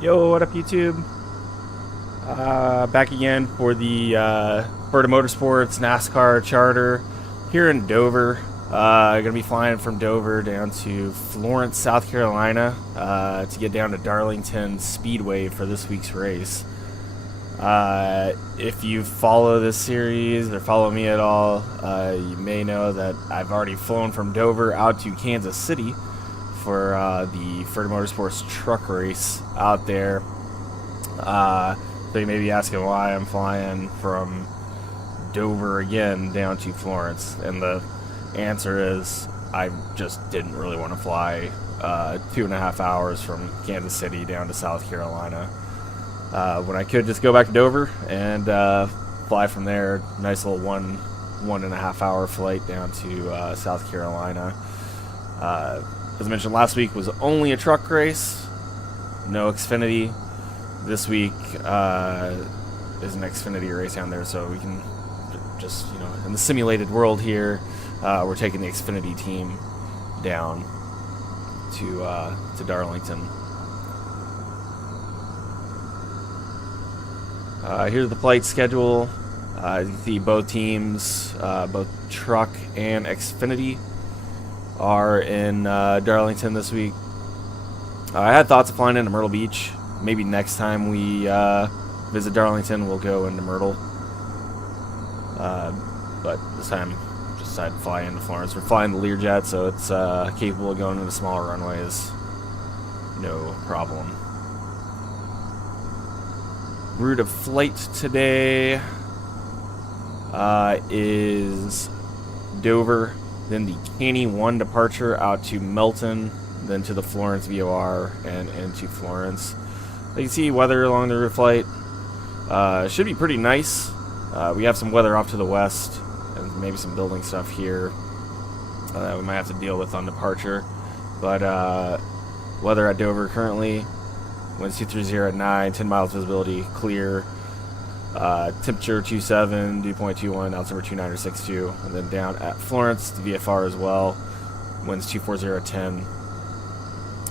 Yo, what up, YouTube? Back again for the FERDA Motorsports NASCAR charter here in Dover. Gonna be flying from Dover down to Florence, South Carolina, to get down to Darlington Speedway for this week's race. If you follow this series or follow me at all, you may know that I've already flown from Dover out to Kansas City for the FERDA Motorsports truck race out there. So you may be asking why I'm flying from Dover again down to Florence, and the answer is I just didn't really want to fly 2.5 hours from Kansas City down to South Carolina when I could just go back to Dover and fly from there. Nice little 1.5 hour flight down to South Carolina. As I mentioned last week, was only a truck race, no Xfinity. This week is an Xfinity race down there, so we can just, in the simulated world here, we're taking the Xfinity team down to Darlington. Here's the flight schedule. You can see both teams, both truck and Xfinity, are in Darlington this week. I had thoughts of flying into Myrtle Beach. Maybe next time we visit Darlington, we'll go into Myrtle. But this time, just decided to fly into Florence. We're flying the Learjet, so it's capable of going into smaller runways. No problem. Route of flight today is Dover, then the Caney 1 departure out to Melton, then to the Florence VOR and into Florence. You can see weather along the route of flight. Should be pretty nice. We have some weather off to the west and maybe some building stuff here that we might have to deal with on departure. But weather at Dover currently, winds 230 at 9, 10 miles visibility, clear. Temperature 27, dew point 21, altimeter 29 or 62. And then down at Florence, the VFR as well, winds 240 at 10.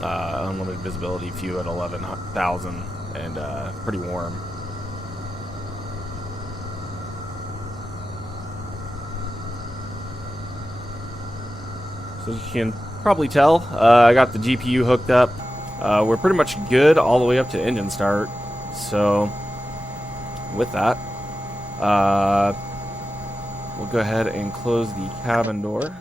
Unlimited visibility, few at 11,000, and pretty warm. So as you can probably tell, I got the GPU hooked up. We're pretty much good all the way up to engine start. So with that, we'll go ahead and close the cabin door.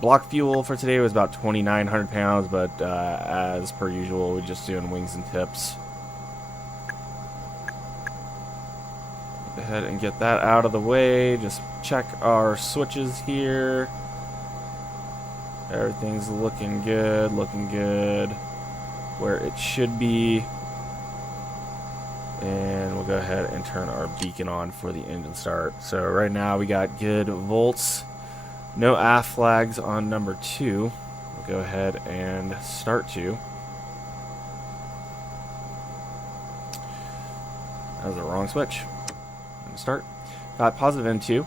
Block fuel for today was about 2,900 pounds, but as per usual, we're just doing wings and tips. Go ahead and get that out of the way. Just check our switches here. Everything's looking good where it should be. And we'll go ahead and turn our beacon on for the engine start. So right now we got good volts. No aft flags on number 2. We'll go ahead and start 2. That was the wrong switch. Start. Got positive N2.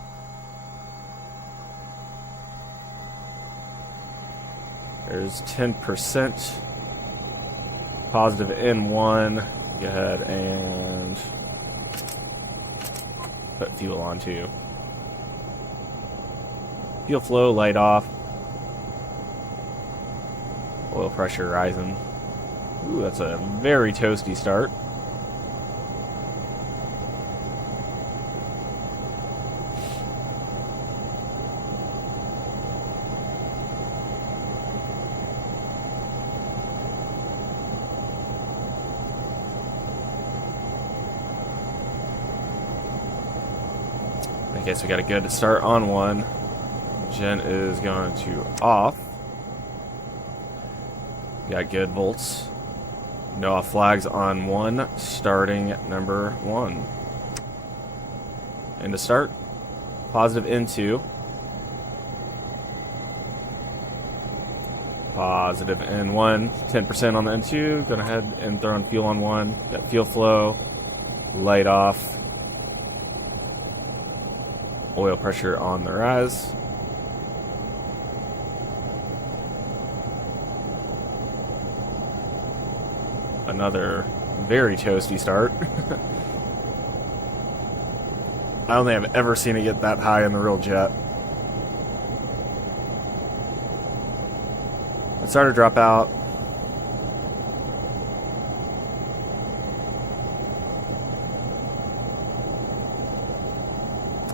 There's 10%. Positive N1. Go ahead and put fuel on 2. Fuel flow, light off. Oil pressure rising. Ooh, that's a very toasty start. Okay, so we got a good start on 1. Gen is going to off. Got good volts. No off flags on 1, starting number 1. And to start, positive N2. Positive N1, 10% on the N2. Go ahead and throw in fuel on 1. Got fuel flow, light off. Oil pressure on the rise. another very toasty start. I don't think I've ever seen it get that high in the real jet. It started to drop out.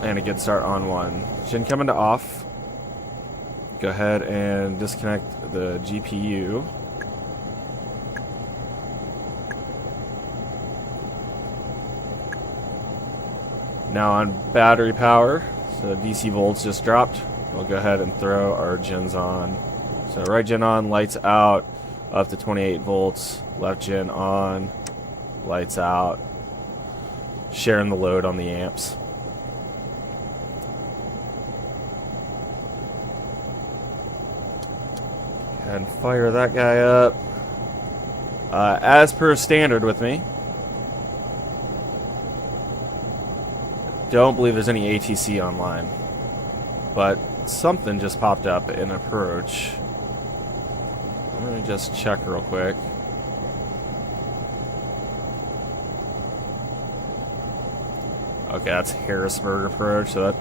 And a good start on one. Should come into off. Go ahead and disconnect the GPU. Now on battery power, so DC volts just dropped. We'll go ahead and throw our gens on. So right gen on, lights out, up to 28 volts. Left gen on, lights out. Sharing the load on the amps. Go ahead and fire that guy up. As per standard with me. Don't believe there's any ATC online, but something just popped up in approach. Let me just check real quick. Okay, that's Harrisburg approach, so that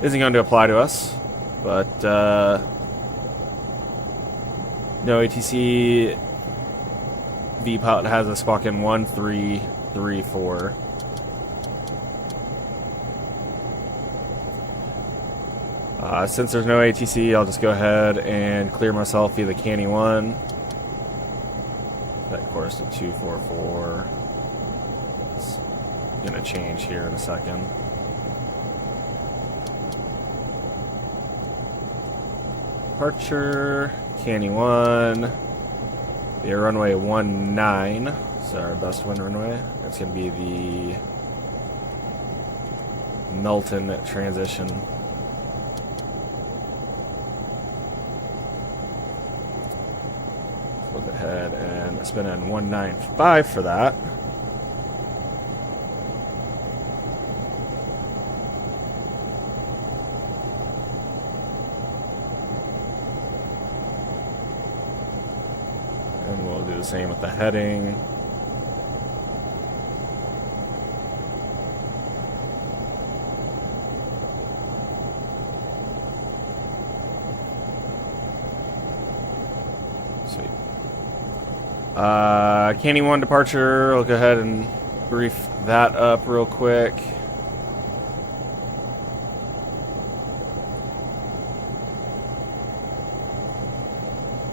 isn't going to apply to us, but no ATC. V-Pilot has a squawk in 1334. Since there's no ATC, I'll just go ahead and clear myself via the Canny 1. That course to 244. It's going to change here in a second. Departure, Canny 1. Via runway 19. So our best wind runway. It's going to be the Milton transition. Go ahead and spin in 195 for that. And we'll do the same with the heading. Sweet. Canny 1 departure. I'll go ahead and brief that up real quick.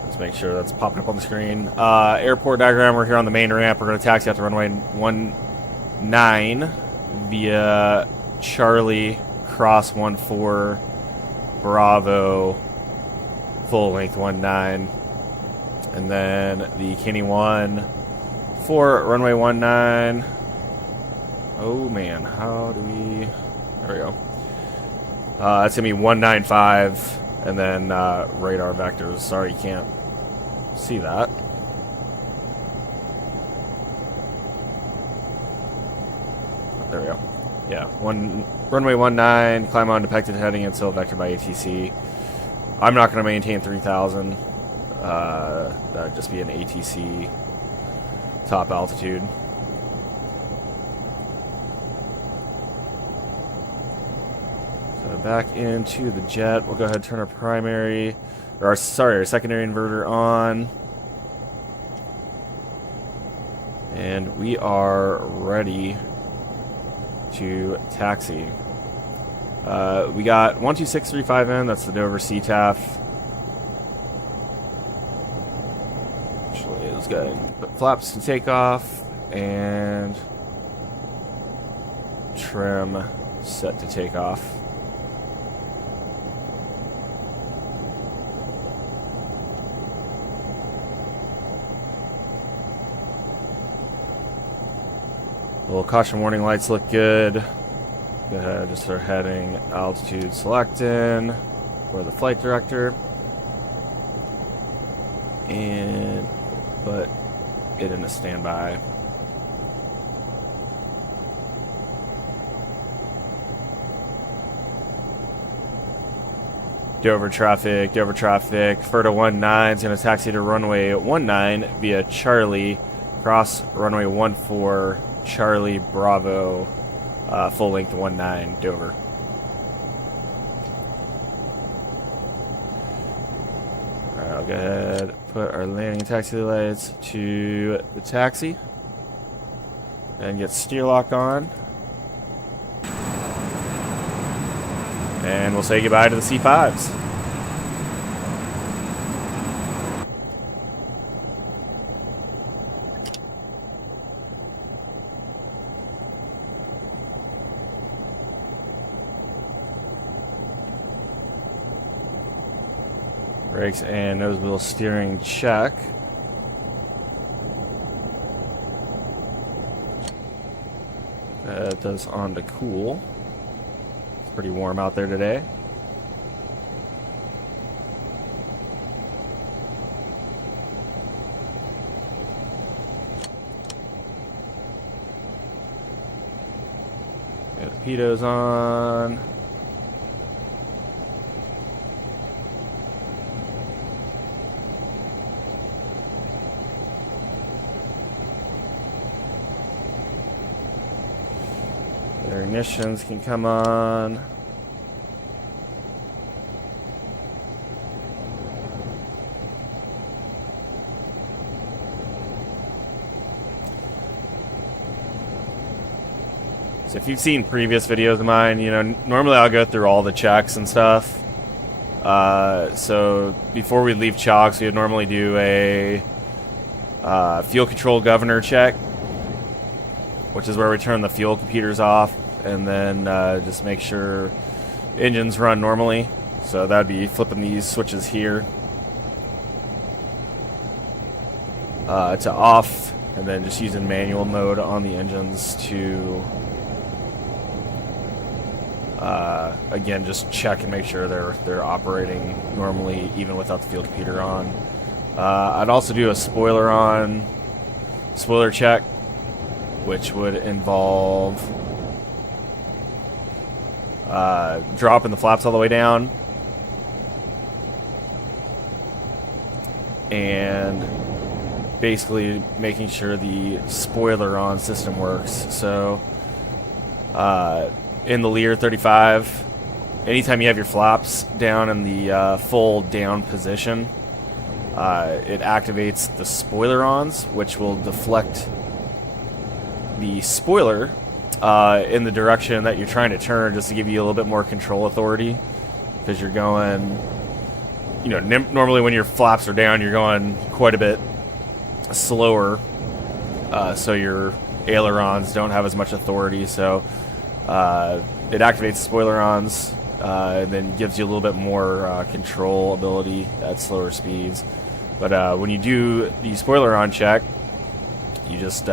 Let's make sure that's popping up on the screen. Airport diagram. We're here on the main ramp. We're going to taxi out to runway 19 via Charlie cross 14 Bravo full length 19. And then the Canny 1 for runway 19. Oh man, how do we... There we go. It's going to be 195 and then radar vectors. Sorry, you can't see that. There we go. Yeah, runway 19, climb on depicted heading until vectored by ATC. I'm not going to maintain 3,000. That'd just be an ATC top altitude. So back into the jet. We'll go ahead and turn our primary, or our secondary inverter on. And we are ready to taxi. We got 12635 in, that's the Dover CTAF. Actually, let's go ahead and put flaps to take off and trim set to take off. Little caution warning lights look good. Go ahead, just start heading altitude select in for the flight director. And put it in a standby. Dover traffic. FERDA 19 is going to taxi to runway 19 via Charlie, cross runway 14 Charlie Bravo, full length 19 Dover. Alright, I'll go ahead, put our landing taxi lights to the taxi and get steer lock on. And we'll say goodbye to the C5s. Brakes and nose wheel steering check. It does on to cool. It's pretty warm out there today. Got the pitos on. Their ignitions can come on. So if you've seen previous videos of mine, you know, normally I'll go through all the checks and stuff. So before we leave chocks, we would normally do a fuel control governor check, which is where we turn the fuel computers off and then just make sure engines run normally. So that'd be flipping these switches here to off, and then just using manual mode on the engines to again just check and make sure they're operating normally even without the fuel computer on. I'd also do a spoiler check, which would involve dropping the flaps all the way down and basically making sure the spoiler on system works. So in the LJ35, anytime you have your flaps down in the full down position, it activates the spoiler-ons, which will deflect the spoiler in the direction that you're trying to turn, just to give you a little bit more control authority, because you're going, you know, normally when your flaps are down, you're going quite a bit slower, so your ailerons don't have as much authority. So it activates the spoiler-ons, and then gives you a little bit more control ability at slower speeds. But when you do the spoiler-on check, you're just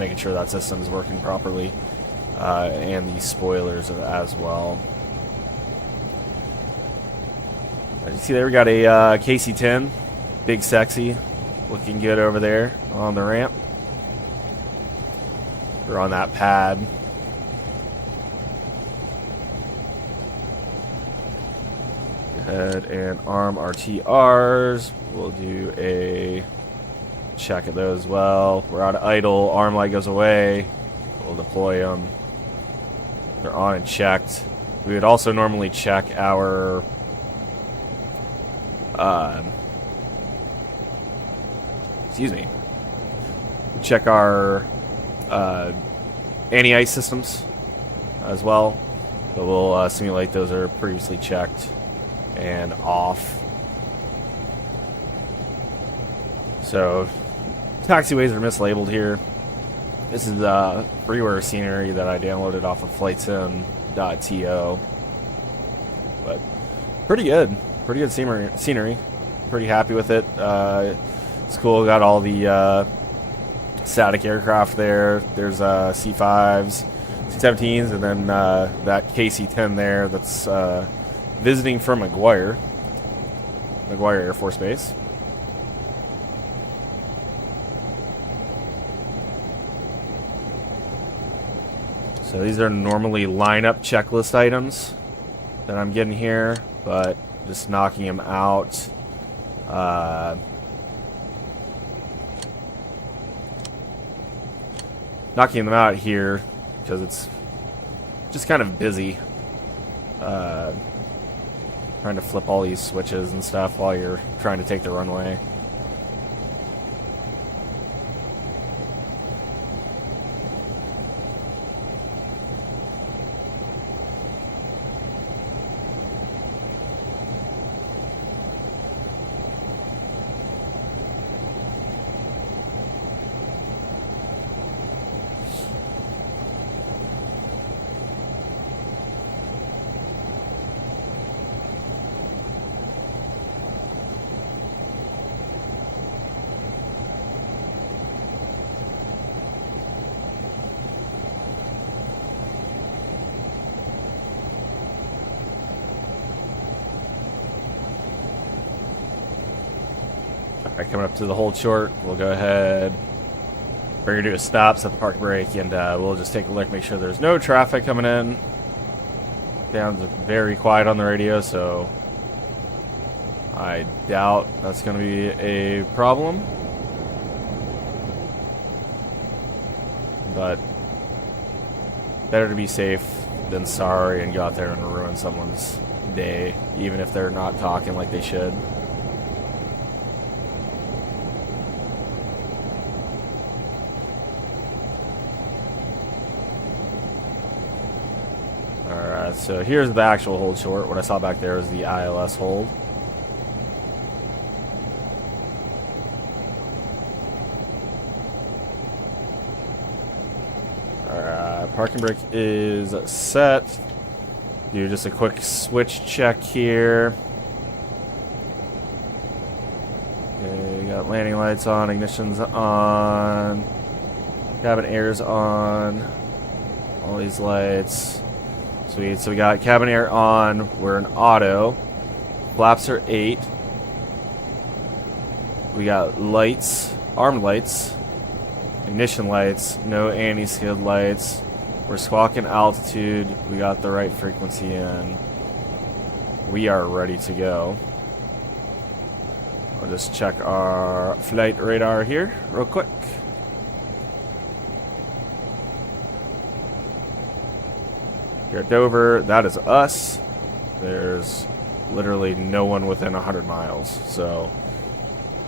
making sure that system is working properly, and the spoilers as well. As you see there, we got a KC10, big sexy, looking good over there on the ramp. We're on that pad. Go ahead and arm RTRs. We'll do a check at those as well. We're out of idle. Arm light goes away. We'll deploy them. They're on and checked. We would also normally check our check our anti-ice systems as well. So we'll simulate those are previously checked and off. So taxiways are mislabeled here. This is freeware scenery that I downloaded off of flightsim.to. But pretty good scenery. Pretty happy with it. It's cool. Got all the static aircraft there. There's C5s, C-17s, and then that KC-10 there that's visiting from McGuire Air Force Base. So these are normally lineup checklist items that I'm getting here, but just knocking them out knocking them out here because it's just kind of busy. Trying to flip all these switches and stuff while you're trying to take the runway. Alright, coming up to the hold short, we'll go ahead, bring her to a stop, set the park brake, and we'll just take a look, make sure there's no traffic coming in. Sounds very quiet on the radio, so I doubt that's going to be a problem. But better to be safe than sorry and go out there and ruin someone's day, even if they're not talking like they should. Alright, so here's the actual hold short. What I saw back there is the ILS hold. Alright, parking brake is set. Do just a quick switch check here. Okay, we got landing lights on, ignition's on, cabin air's on, all these lights. Sweet, so we got cabin air on, we're in auto, flaps are 8, we got lights, armed lights, ignition lights, no anti-skid lights, we're squawking altitude, we got the right frequency in, we are ready to go. I'll just check our flight radar here real quick. Here at Dover, that is us. There's literally no one within 100 miles. So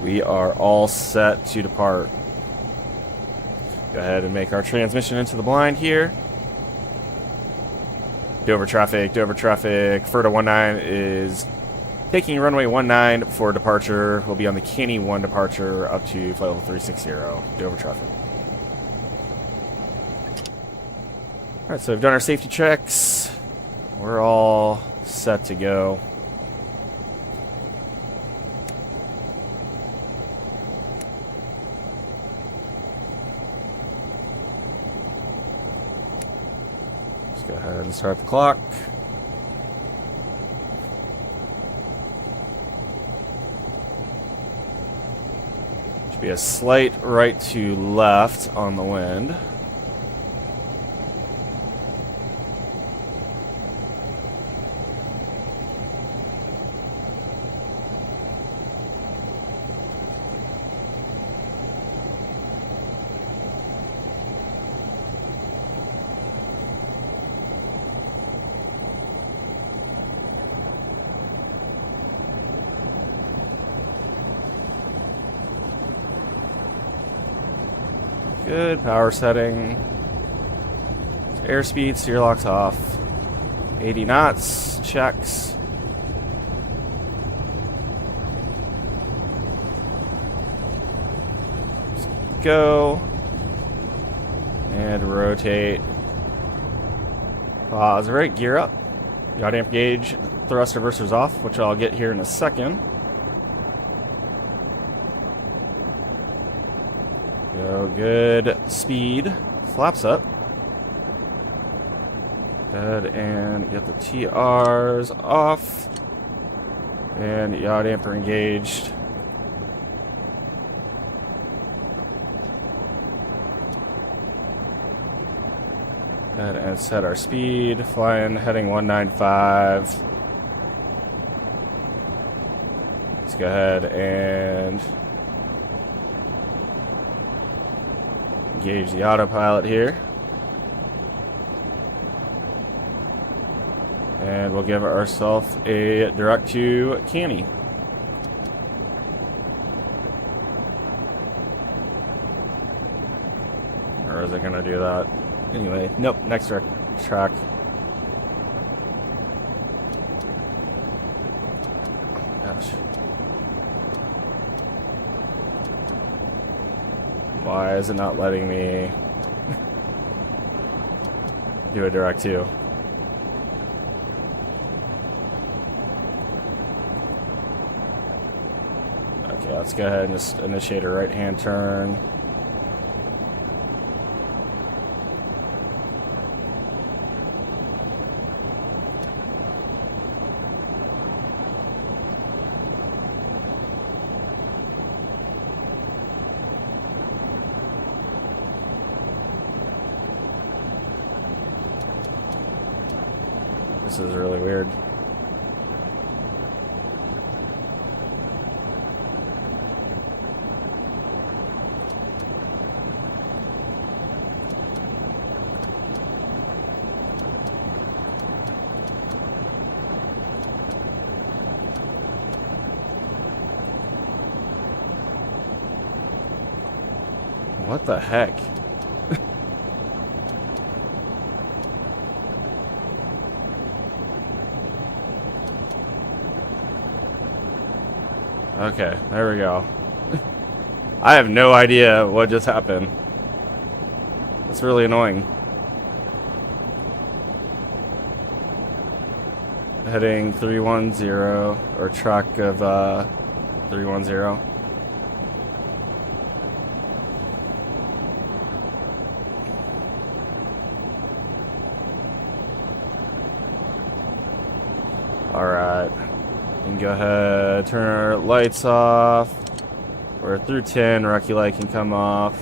we are all set to depart. Go ahead and make our transmission into the blind here. Dover traffic, FERDA 19 is taking runway 19 for departure. We'll be on the Kenny 1 departure up to flight level 360, Dover traffic. Alright, so we've done our safety checks. We're all set to go. Let's go ahead and start the clock. Should be a slight right to left on the wind. Good, power setting. Airspeed, steer locks off. 80 knots, checks. Go. And rotate. Pause, right, gear up. Yaw damp gauge, thrust reversers off, which I'll get here in a second. Go, good speed. Flaps up. Good, and get the TRs off. And yaw damper engaged. Good, and set our speed. Flying, heading 195. Let's go ahead and engage the autopilot here. And we'll give ourselves a direct to Canny. Or is it going to do that? Anyway, nope, next track. Gosh. Why is it not letting me do a direct to? Okay, let's go ahead and just initiate a right-hand turn. This is really weird. What the heck? Okay, there we go. I have no idea what just happened. That's really annoying. Heading 310, or track of 310. Alright. And go ahead, turn our lights off. We're through 10, Rocky Light can come off.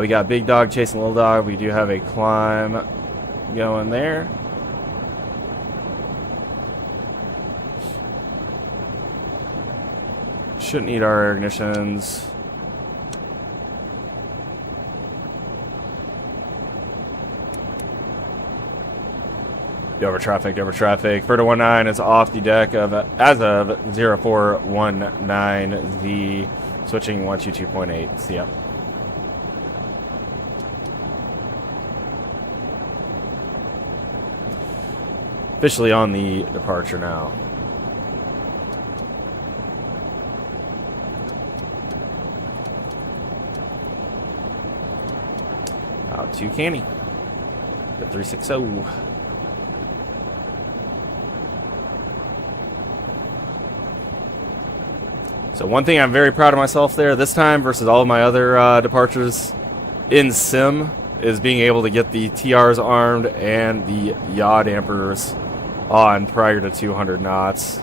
We got Big Dog chasing Little Dog. We do have a climb going there. Shouldn't need our ignitions. Dover traffic. FERDA 19 is off the deck as of 0419, switching 122.8. See ya. Officially on the departure now. Out to Canny. The 360. So one thing I'm very proud of myself there this time versus all of my other departures in sim is being able to get the TRs armed and the yaw dampers on prior to 200 knots.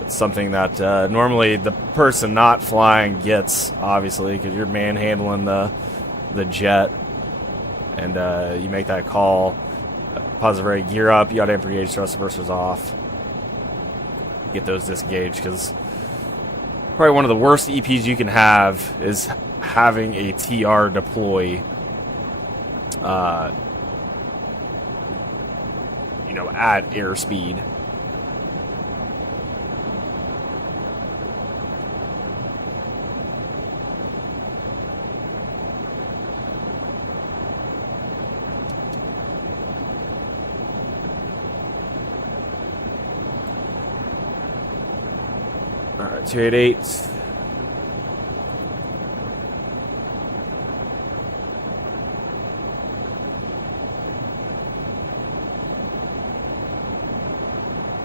It's something that normally the person not flying gets, obviously, because you're manhandling the jet, and you make that call. Positive rate, gear up, yaw damper gauge, thrust reversers off. Get those disengaged, because probably one of the worst EPs you can have is having a TR deploy, you know, at airspeed. Alright, 288.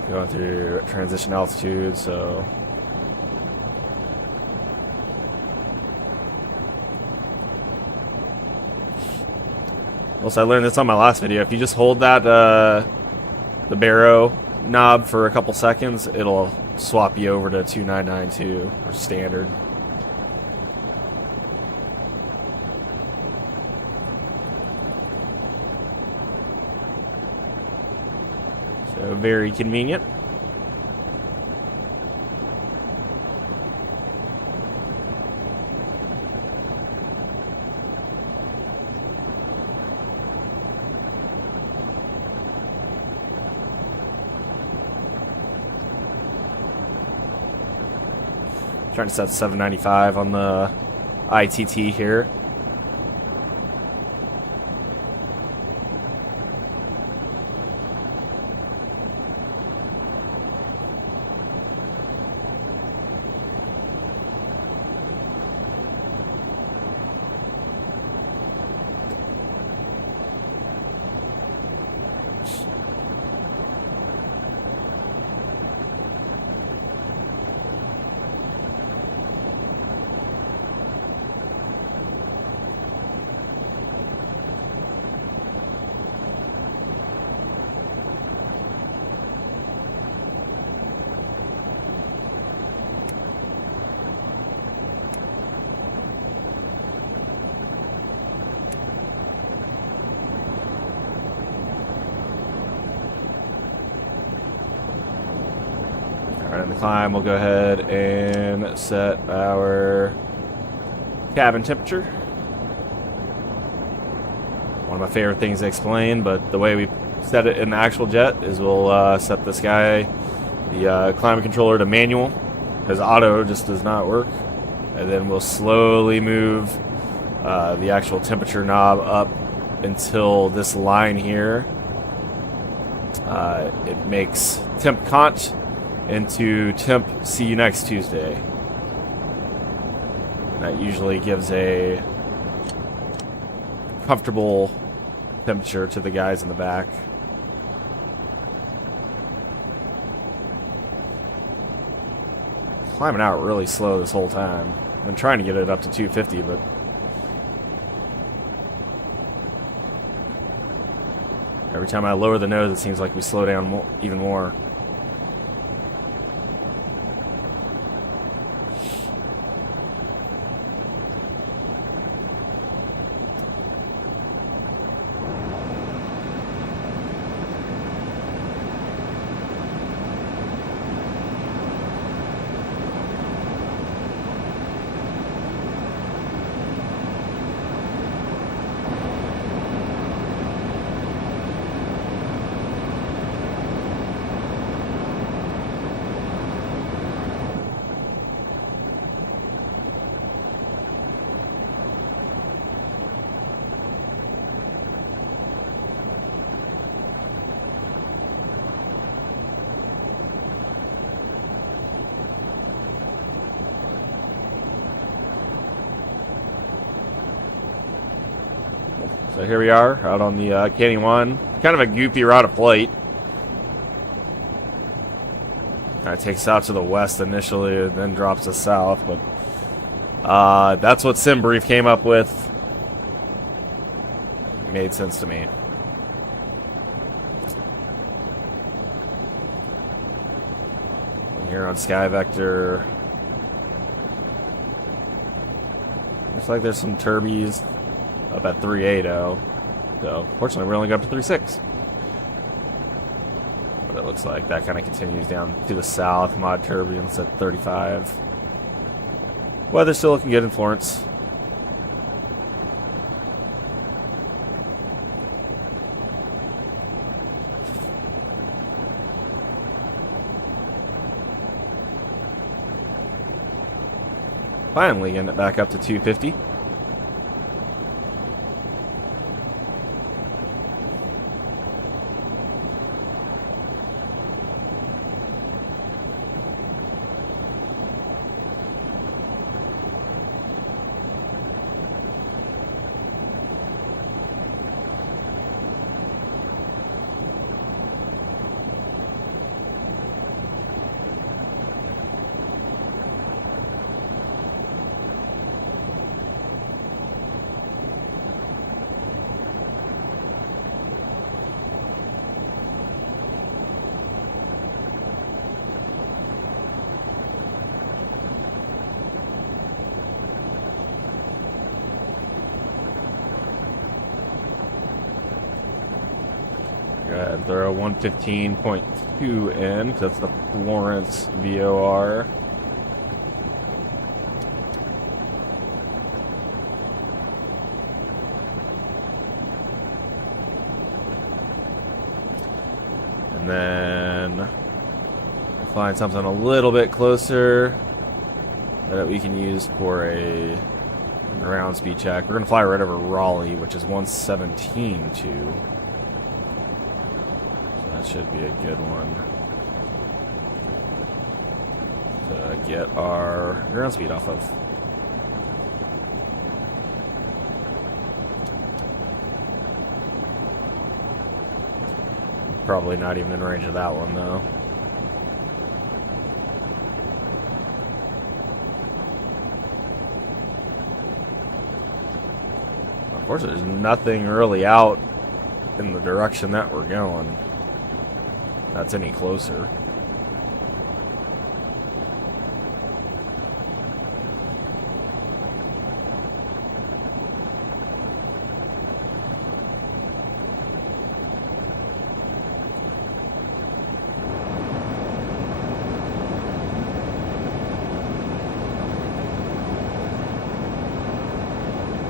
Going through transition altitude, so also I learned this on my last video. If you just hold that the barrow knob for a couple seconds, it'll swap you over to 2992 or standard. So very convenient. Trying to set 795 on the ITT here. In the climb, we'll go ahead and set our cabin temperature. One of my favorite things to explain, but the way we set it in the actual jet is we'll set this guy, the climate controller, to manual, because auto just does not work. And then we'll slowly move the actual temperature knob up until this line here. It makes temp cont into temp see you next Tuesday. And that usually gives a comfortable temperature to the guys in the back. Climbing out really slow this whole time. I've been trying to get it up to 250, but every time I lower the nose, it seems like we slow down even more. So here we are out on the Canyon 1. Kind of a goopy route of flight. Kind of takes us out to the west initially and then drops us south. But that's what SimBrief came up with. It made sense to me. And here on SkyVector, looks like there's some turbies up at 380, so fortunately we're only got up to 3.6. But it looks like that kind of continues down to the south. Mod turbulence at 35. Weather's still looking good in Florence. Finally getting it back up to 250. Go ahead and throw 115.2 in, because that's the Florence VOR. And then we'll find something a little bit closer that we can use for a ground speed check. We're going to fly right over Raleigh, which is 117.2. So that should be a good one to get our ground speed off of. Probably not even in range of that one, though. Of course, there's nothing really out in the direction that we're going that's any closer.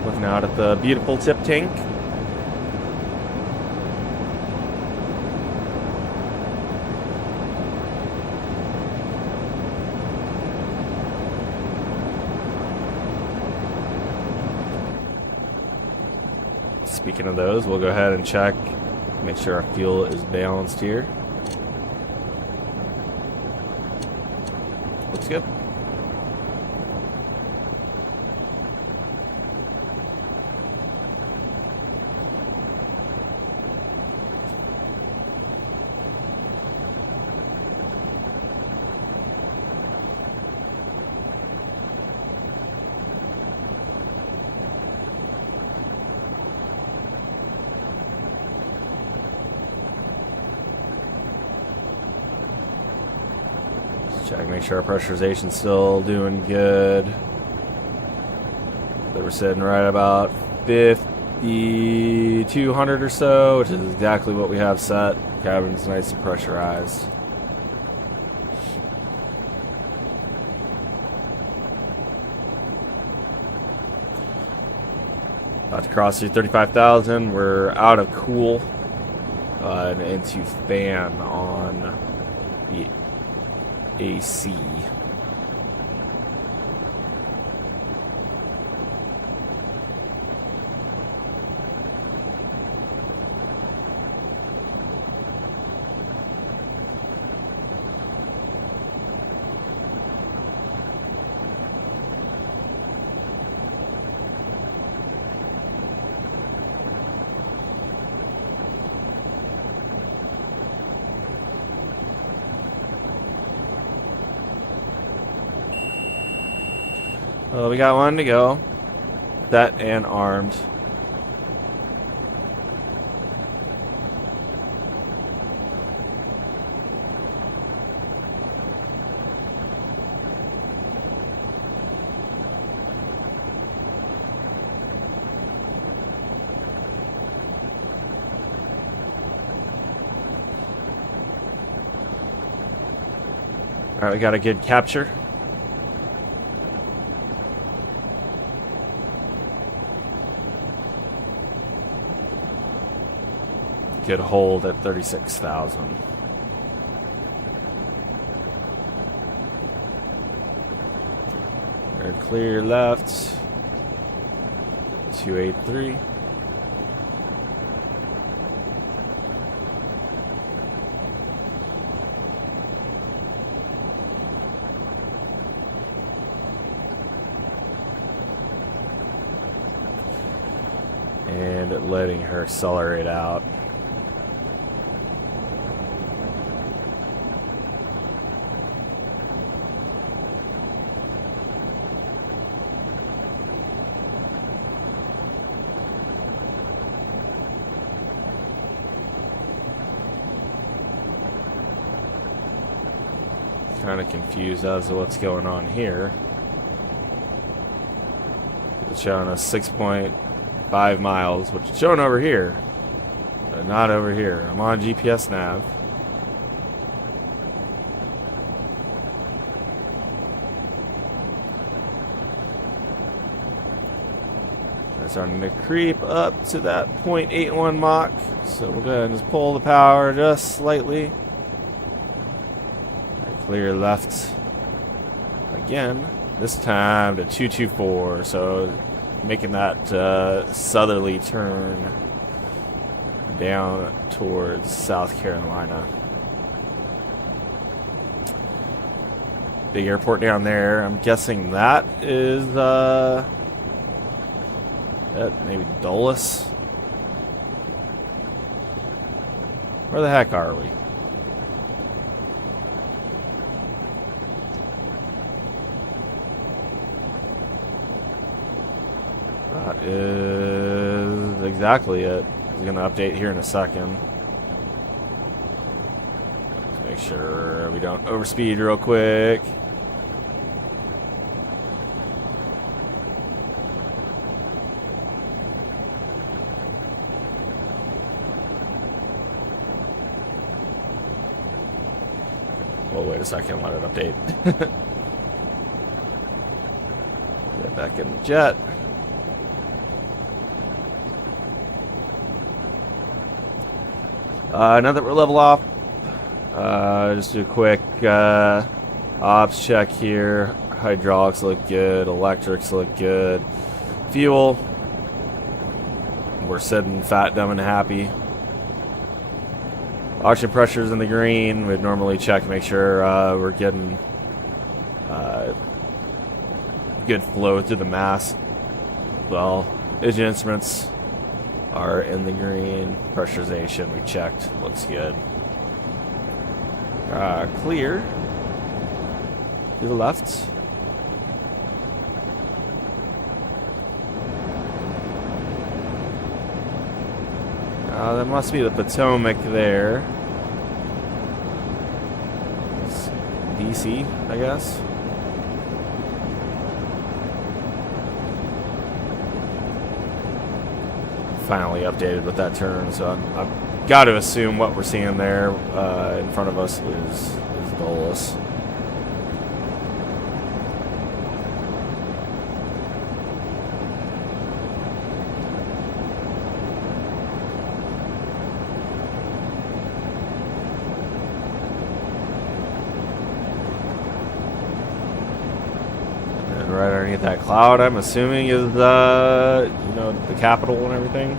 Looking out at the beautiful tip tank. Speaking of those, we'll go ahead and check, make sure our fuel is balanced here. Looks good. Check, make sure our pressurization's still doing good. They were sitting right about 5,200 or so, which is exactly what we have set. Cabin's nice and pressurized. About to cross through 35,000. We're out of cool and into fan on the AC. Well, we got one to go. Set and armed. All right, we got a good capture. Good hold at 36,000. We're clear left. 283. And letting her accelerate out. Kind of confused as to what's going on here. It's showing us 6.5 miles, which is showing over here, but not over here. I'm on GPS nav. It's starting to creep up to that 0.81 Mach, so we'll go ahead and just pull the power just slightly. Clear left again. This time to 224, so making that southerly turn down towards South Carolina. Big airport down there. I'm guessing that is maybe Dulles. Where the heck are we? That is exactly it. It's going to update here in a second. Let's make sure we don't overspeed real quick. Well, wait a second. Let it update. Get back in the jet. Now that we're level off, just do a quick ops check here. Hydraulics look good. Electrics look good. Fuel. We're sitting fat, dumb, and happy. Oxygen pressure's in the green. We'd normally check, make sure we're getting good flow through the mass. Well, engine instruments are in the green. Pressurization we checked, looks good. Clear to the left. That must be the Potomac there. It's DC, I guess. Finally updated with that turn, so I've got to assume what we're seeing there in front of us is Dulles. And right underneath that cloud, I'm assuming is the capital and everything.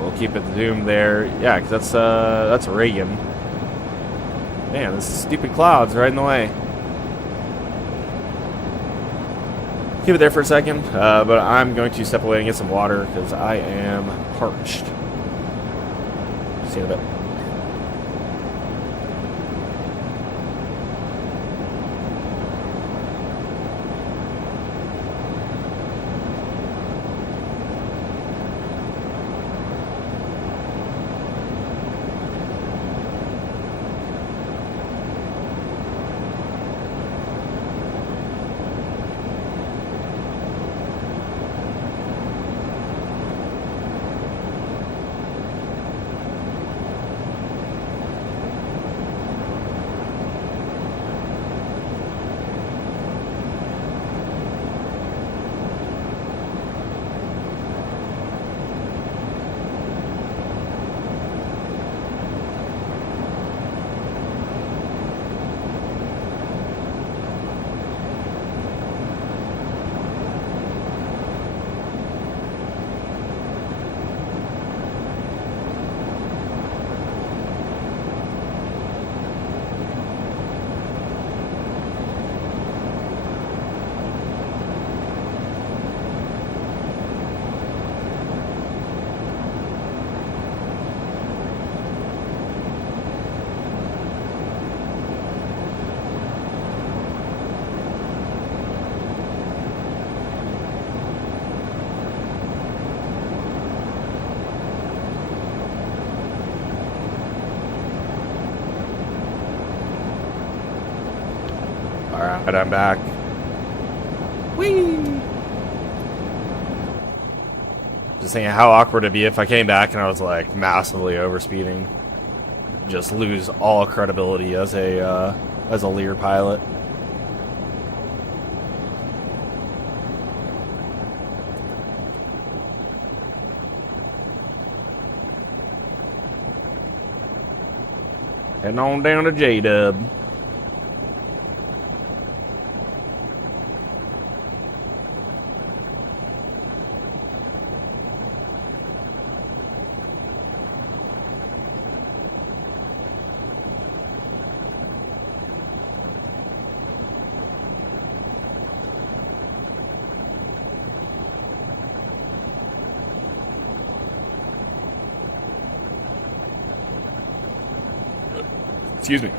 We'll keep it zoomed there. Yeah, because that's Reagan. Man, this stupid cloud's right in the way. Keep it there for a second, but I'm going to step away and get some water because I am parched. See you in a bit. Alright, I'm back. Whee! Just thinking how awkward it'd be if I came back and I was like massively overspeeding. Just lose all credibility as a Lear pilot. Heading on down to J-Dub. Excuse me.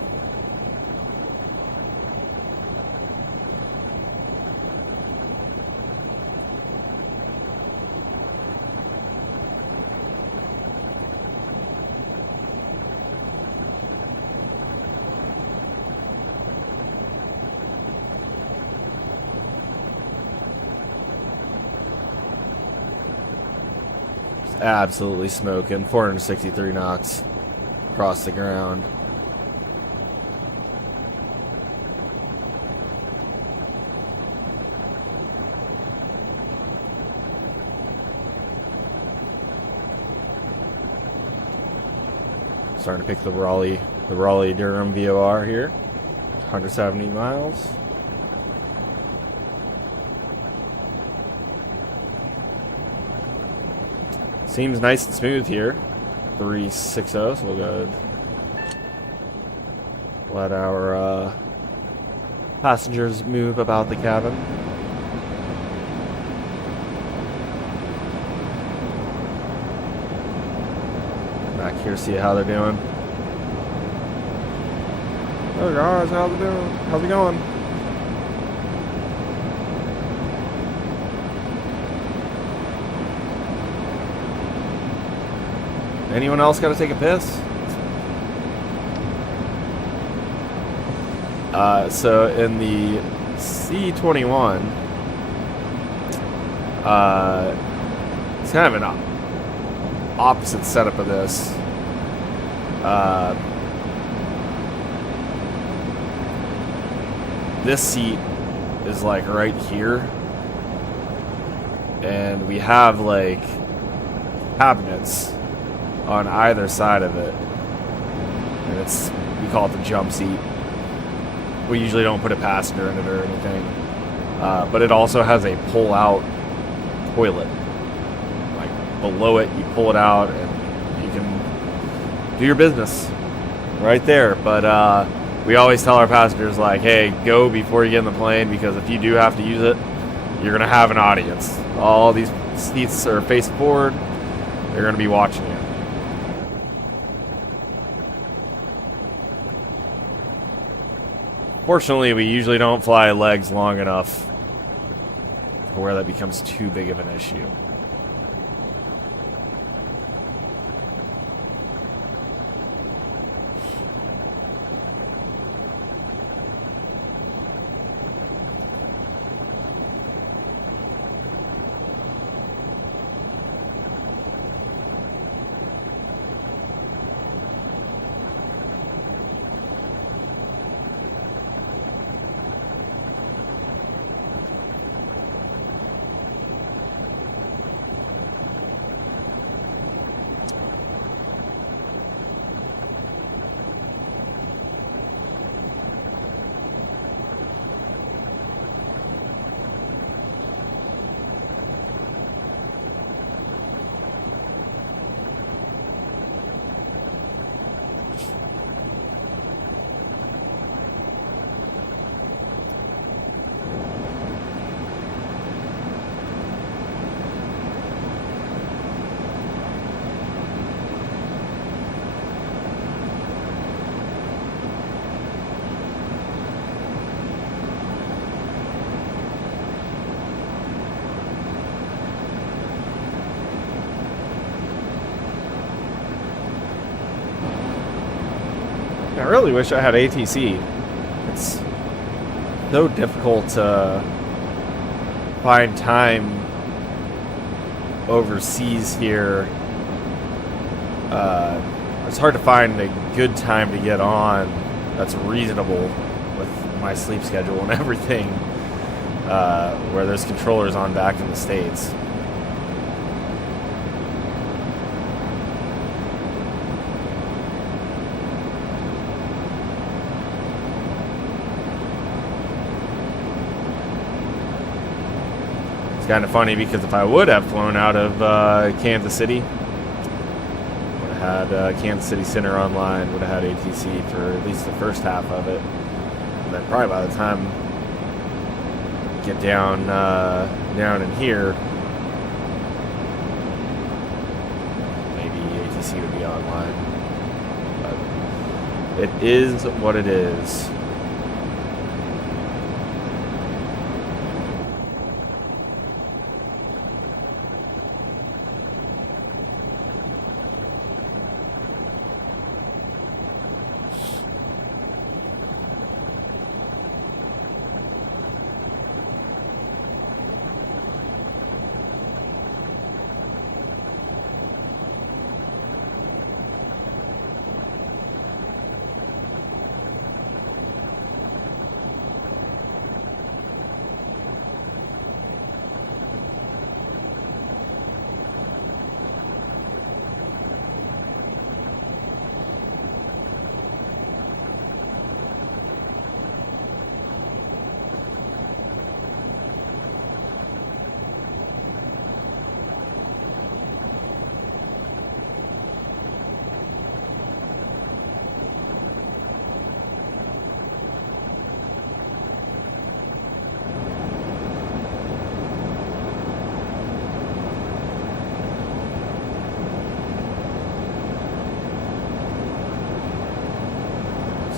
Just absolutely smoking. 463 knots across the ground. Starting to pick the Raleigh Durham VOR here. 170 miles. Seems nice and smooth here. 360, so we'll go let our passengers move about the cabin. Back here, see how they're doing. Oh guys, how's it doing? How's it going? Anyone else got to take a piss? So in the C21, it's kind of an opposite setup of this. This seat is like right here, and we have like cabinets on either side of it, and we call it the jump seat. We usually don't put a passenger in it or anything, but it also has a pull-out toilet. Like below it, you pull it out, and you can do your business right there. But we always tell our passengers, like, hey, go before you get in the plane, because if you do have to use it, you're gonna have an audience. All these seats are facing forward. They're gonna be watching you. Fortunately, we usually don't fly legs long enough to where that becomes too big of an issue. I really wish I had ATC. It's so difficult to find time overseas here. It's hard to find a good time to get on that's reasonable with my sleep schedule and everything, where there's controllers on back in the States. kind of funny because if I would have flown out of Kansas City, would have had Kansas City Center online, would have had ATC for at least the first half of it. And then probably by the time I get down in here, maybe ATC would be online. But it is what it is.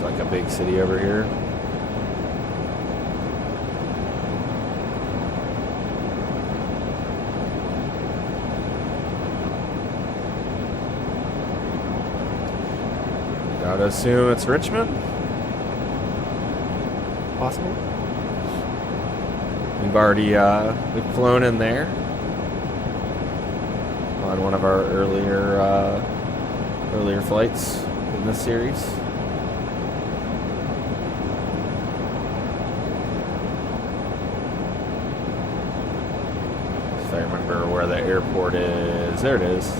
Like a big city over here. Gotta assume it's Richmond. Possible. We've already we've flown in there on one of our earlier flights in this series. I remember where the airport is. There it is.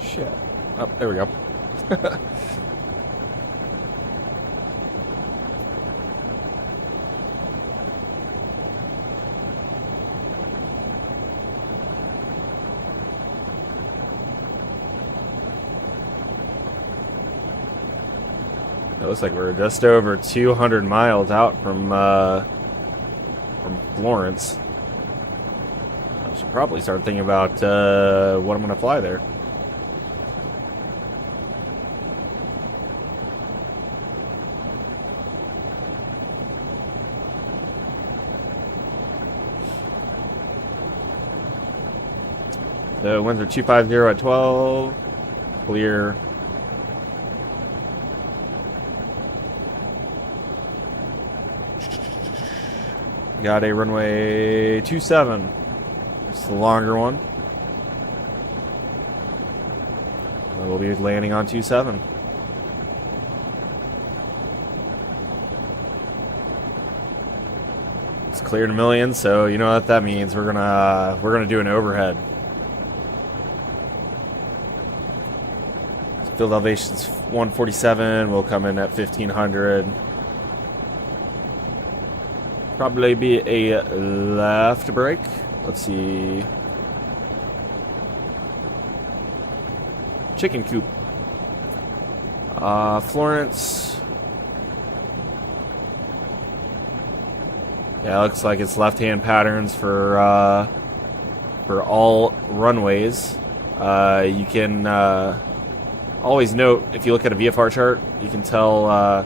Shit. Oh, there we go. It looks like we're just over 200 miles out from Florence. I should probably start thinking about what I'm going to fly there. The winds are 250 at 12. Clear. Got a runway 27. It's the longer one. We'll be landing on 27. It's cleared a million, so you know what that means. We're gonna do an overhead. Field elevation's 147. We'll come in at 1500. Probably be a left break. Let's see. Chicken coop. Florence. Yeah, looks like it's left-hand patterns for all runways. You can always note, if you look at a VFR chart, you can tell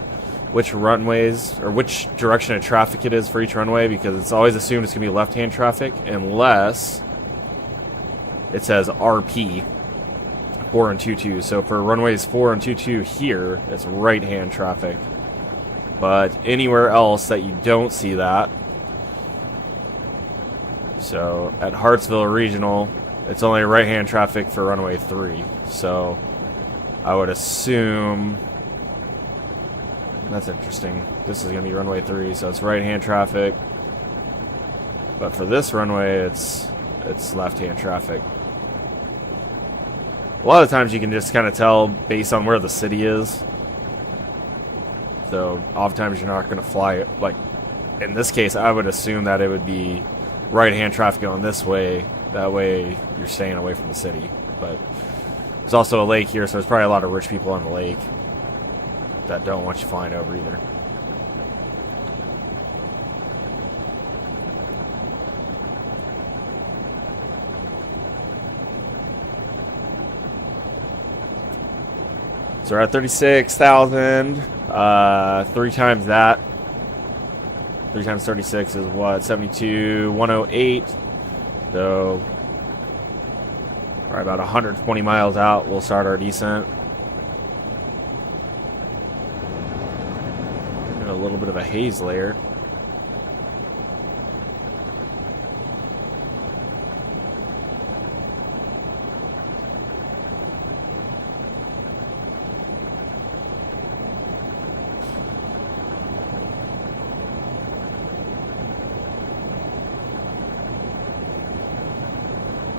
which runways or which direction of traffic it is for each runway, because it's always assumed it's going to be left-hand traffic unless it says RP, 4 and 22. So for runways 4 and 22 here, it's right-hand traffic. But anywhere else that you don't see that, so at Hartsville Regional, it's only right-hand traffic for runway 3. So I would assume, that's interesting, this is going to be runway 3, so it's right-hand traffic. But for this runway, it's left-hand traffic. A lot of times you can just kind of tell based on where the city is. So oftentimes you're not going to fly it. Like in this case, I would assume that it would be right-hand traffic going this way. That way you're staying away from the city. But there's also a lake here, so there's probably a lot of rich people on the lake that don't want you flying over either. So we're at 36,000. 3 times that. 3 times 36 is what? 72, 108. So right about 120 miles out, we'll start our descent. A little bit of a haze layer.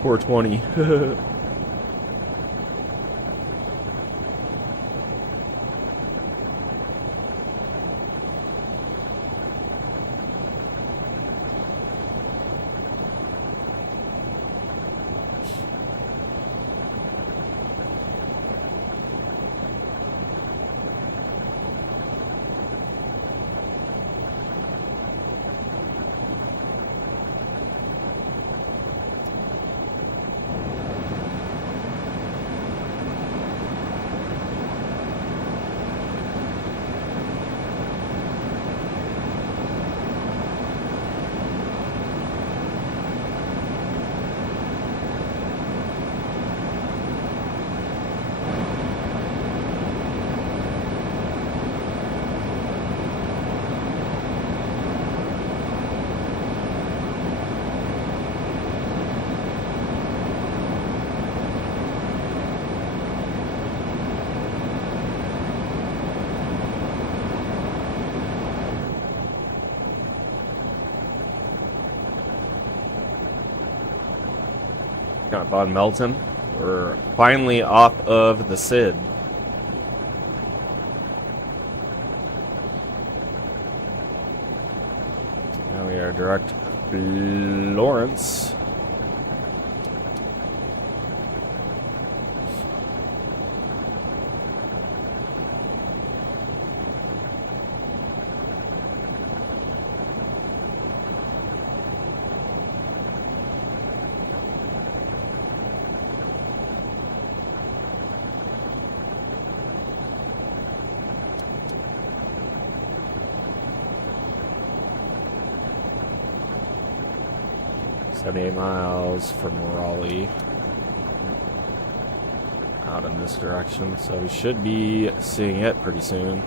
$420. Got Von Melton. We're finally off of the SID. Now we are direct Lawrence. $78 miles from Raleigh out in this direction, so we should be seeing it pretty soon.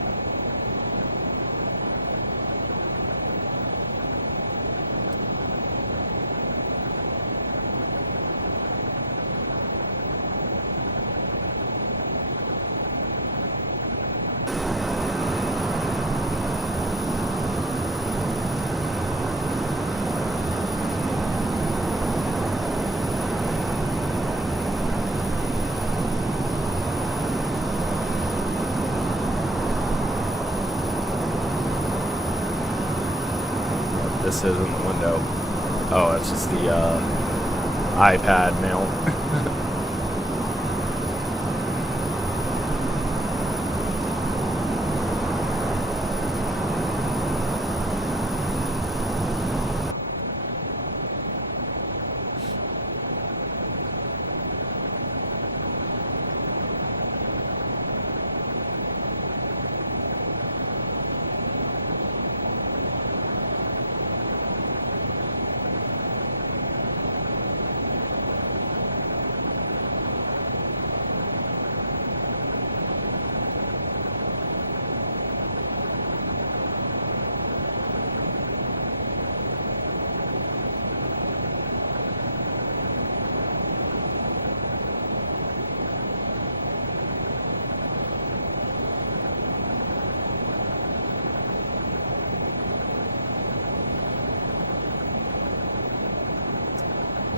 This is in the window. Oh, it's just the iPad mount.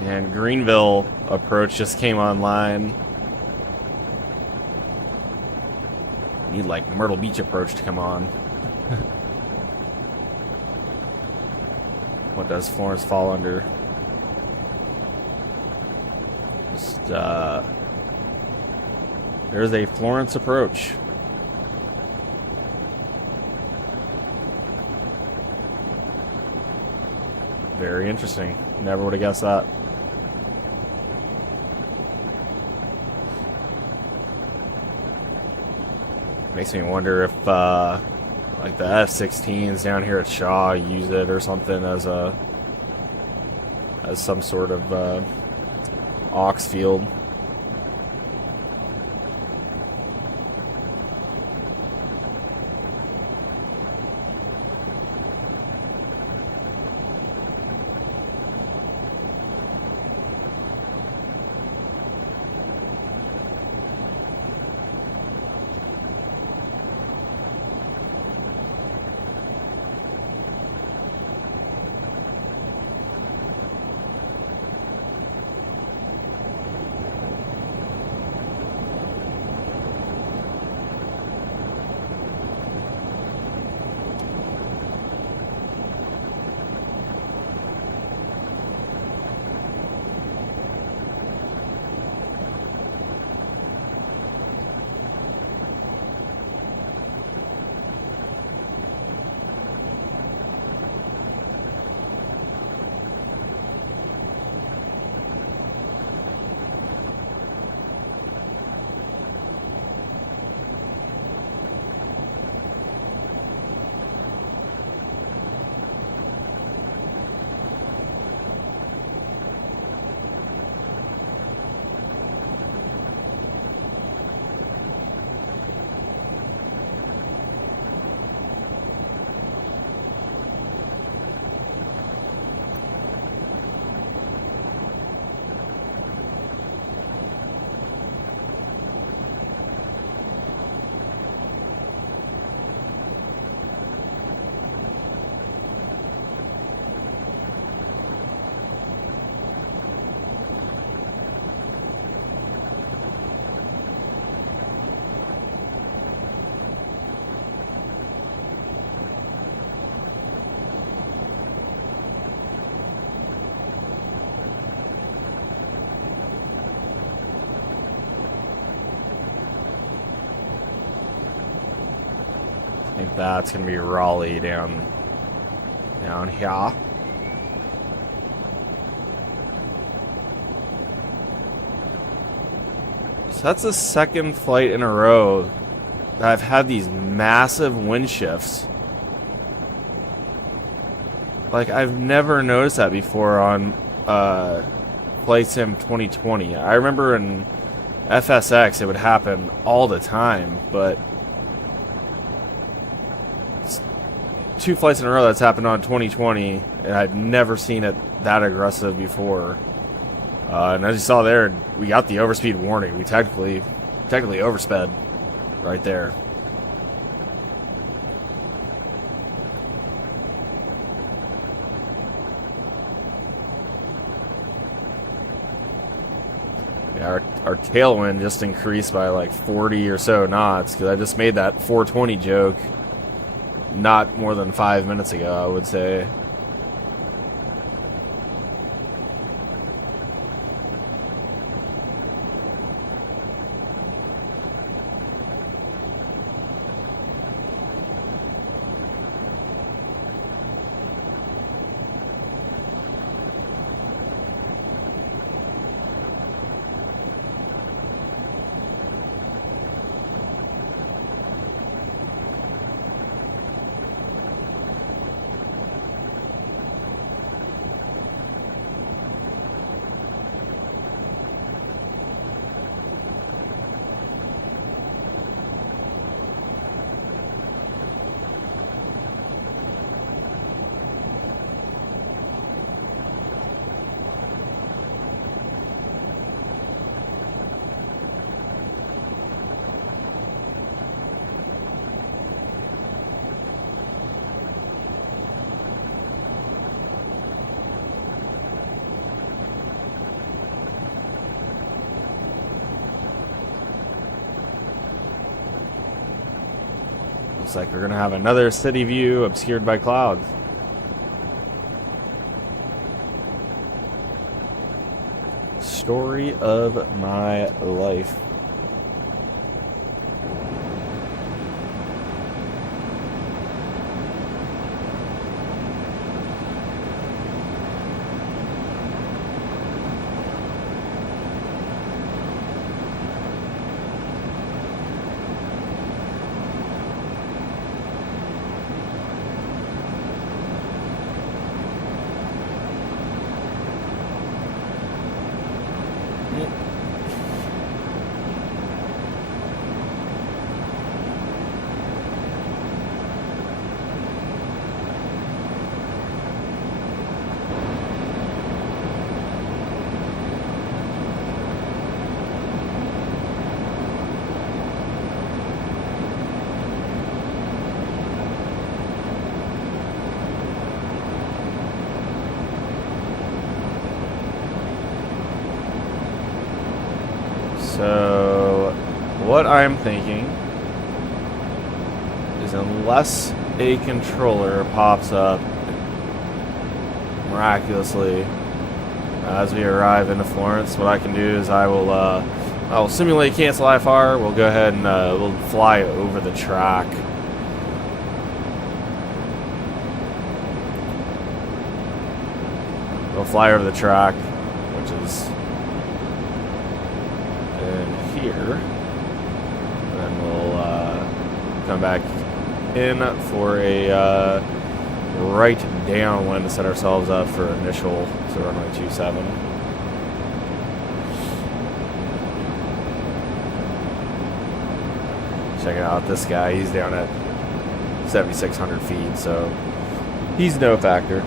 And Greenville approach just came online. Need like Myrtle Beach approach to come on. What does Florence fall under? Just there's a Florence approach. Very interesting. Never would have guessed that. Makes me wonder if like the F-16s down here at Shaw use it or something as some sort of aux field. I think that's going to be Raleigh down here. So that's the second flight in a row that I've had these massive wind shifts. Like, I've never noticed that before on Flysim 2020. I remember in FSX it would happen all the time, but two flights in a row that's happened on 2020, and I'd never seen it that aggressive before. And as you saw there, we got the overspeed warning. We technically oversped right there. Yeah, our tailwind just increased by like 40 or so knots, because I just made that 420 joke not more than 5 minutes ago, I would say. Looks like we're going to have another city view obscured by clouds. Story of my life. So, what I'm thinking is unless a controller pops up miraculously as we arrive into Florence, what I can do is I will simulate cancel IFR. We'll go ahead and we'll fly over the track. We'll fly over the track, which is in here, and we'll come back in for a right downwind to set ourselves up for initial, so runway 27. Check out this guy, he's down at 7,600 feet, so he's no factor.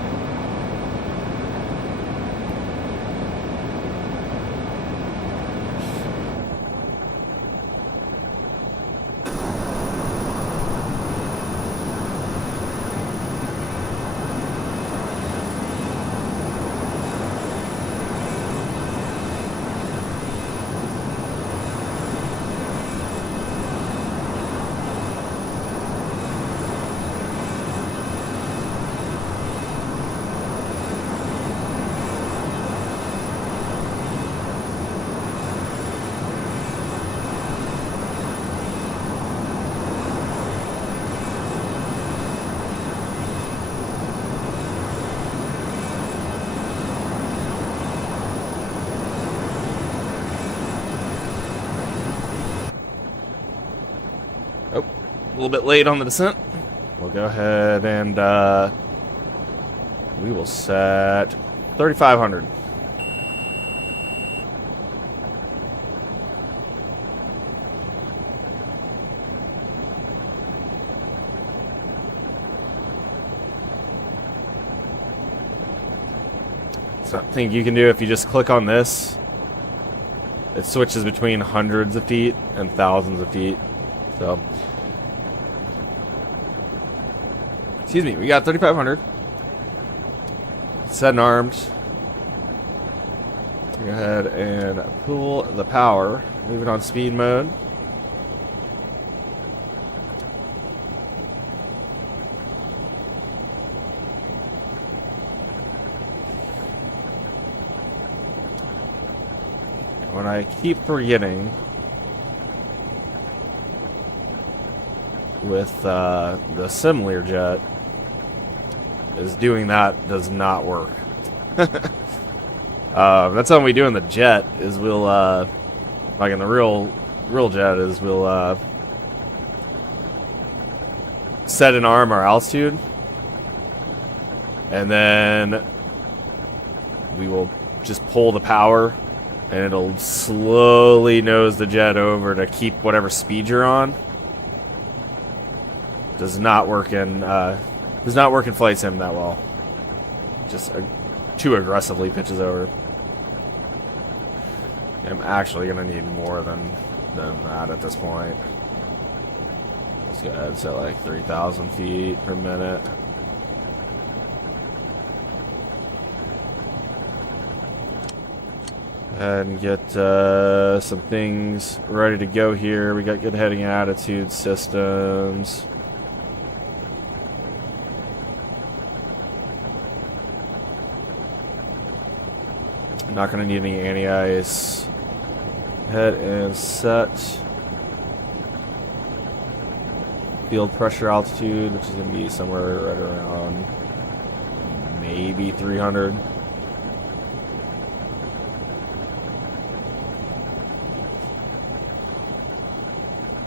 A little bit late on the descent. We'll go ahead and we will set 3,500. Something you can do if you just click on this, it switches between hundreds of feet and thousands of feet. So excuse me, we got 3,500. Set and armed. Go ahead and pull the power. Leave it on speed mode. When I keep forgetting with the Learjet is doing that does not work. That's something we do in the jet is we'll like in the real jet is we'll set and arm our altitude, and then we will just pull the power and it'll slowly nose the jet over to keep whatever speed you're on. Does not work in flight sim that well. Just too aggressively pitches over. I'm actually gonna need more than that at this point. Let's go ahead and set like 3,000 feet per minute. And get some things ready to go here. We got good heading attitude systems. Not going to need any anti-ice. Head and set. Field pressure altitude, which is going to be somewhere right around maybe 300.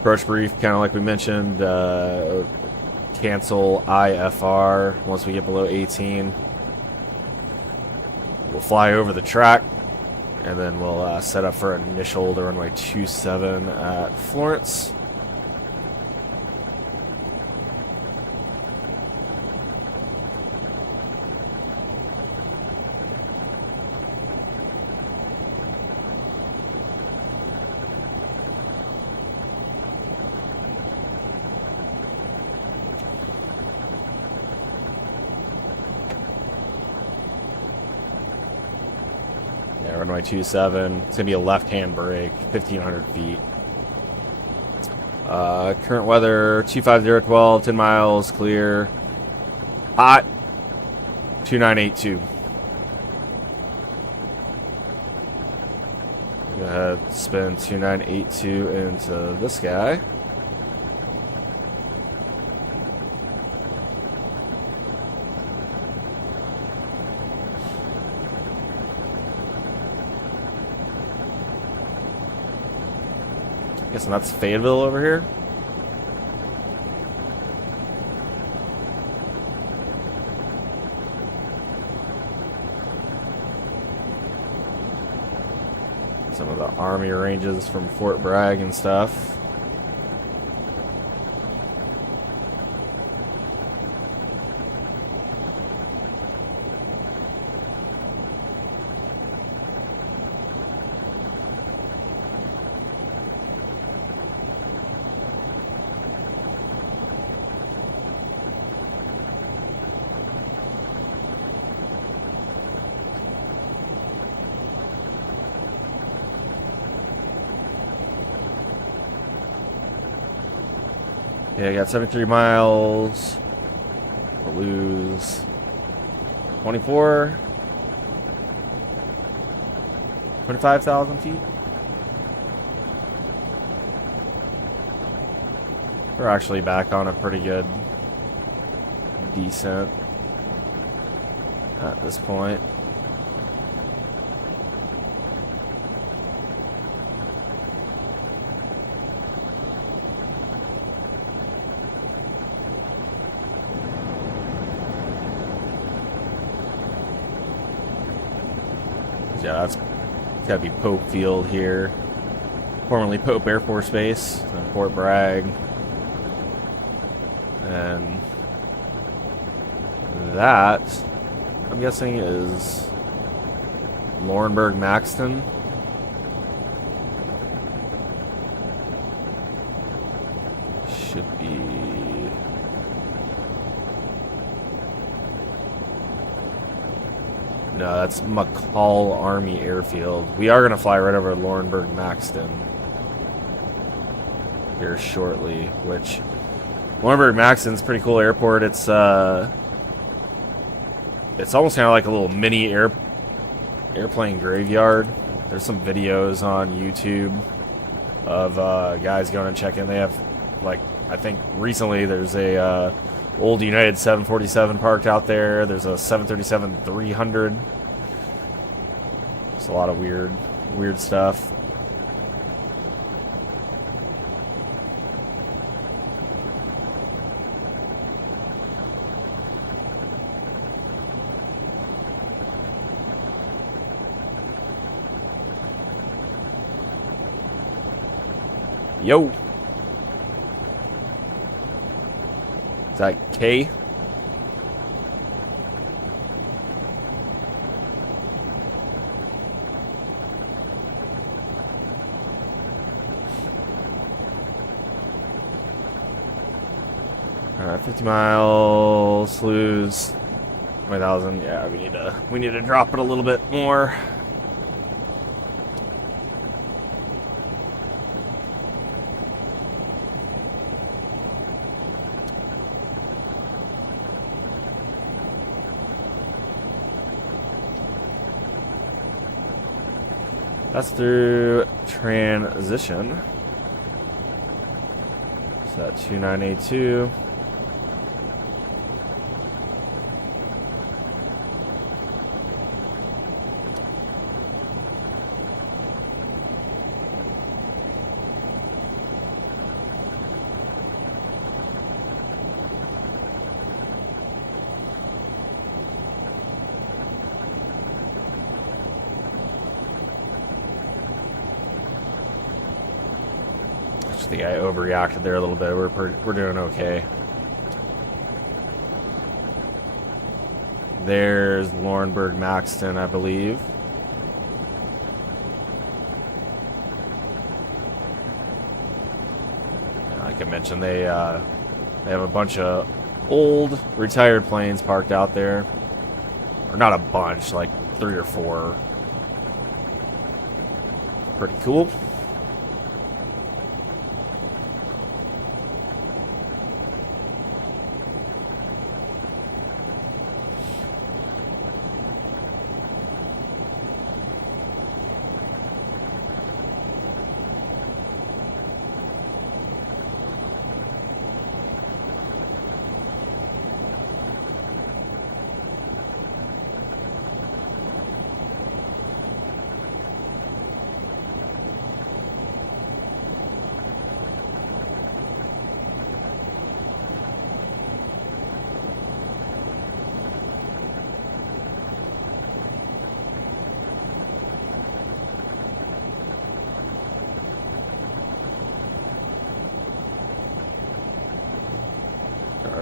Approach brief, kind of like we mentioned, cancel IFR once we get below 18. We'll fly over the track, and then we'll set up for initial to runway 27 at Florence. Runway 27. It's going to be a left-hand brake, 1,500 feet. Current weather, 25012, 10 miles, clear. Hot, 2982. Go ahead, spin 2982 into this guy. Guessing that's Fayetteville over here. Some of the Army ranges from Fort Bragg and stuff. Yeah, I got 73 miles. I'll lose 25,000 feet. We're actually back on a pretty good descent at this point. Yeah, that's got to be Pope Field here, formerly Pope Air Force Base, and Fort Bragg, and that I'm guessing is Laurinburg-Maxton. Should be. No, that's McCall Army Airfield. We are going to fly right over Laurinburg-Maxton here shortly, which Laurinburg-Maxton's a pretty cool airport. It's almost kind of like a little mini airplane graveyard. There's some videos on YouTube of guys going and checking. They have, like, I think recently there's a old United 747 parked out there. There's a 737-300. There's a lot of weird stuff. Yo. Is that K? Alright, 50 miles, lose 20,000. Yeah, we need to drop it a little bit more. That's through transition. So at 2982. I think I overreacted there a little bit. We're doing okay. There's Laurenburg Maxton, I believe. Like I mentioned, they have a bunch of old retired planes parked out there, or not a bunch, like 3 or 4. Pretty cool.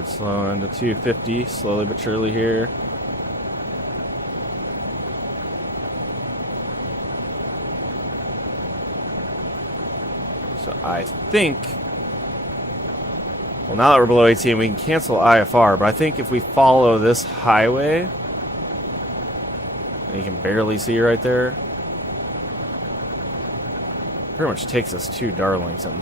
Slowing to 250, slowly but surely here. So I think, well, now that we're below 18, we can cancel IFR, but I think if we follow this highway, and you can barely see right there, pretty much takes us to Darlington.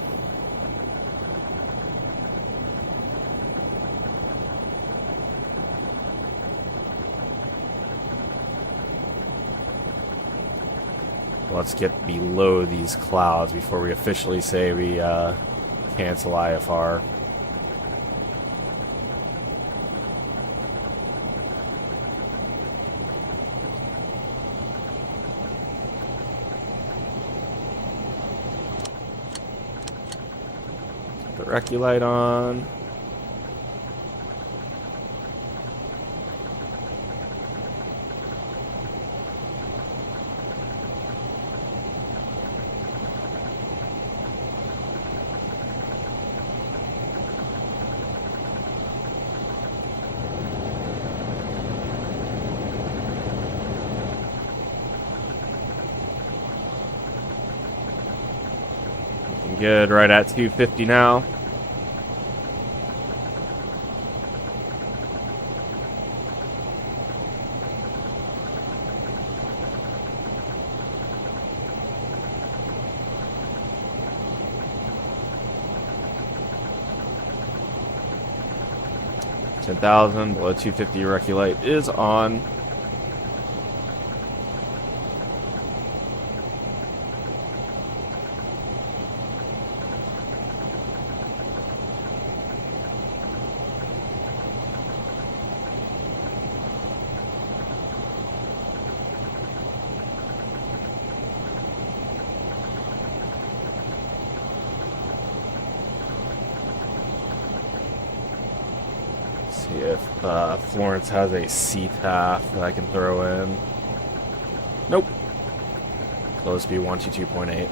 Let's get below these clouds before we officially say we cancel IFR. Put the recce light on. Good, right at 250 now. $10,000 below 250 recce light is on. See if Florence has a CTAF that I can throw in. Nope. Low speed 122.8.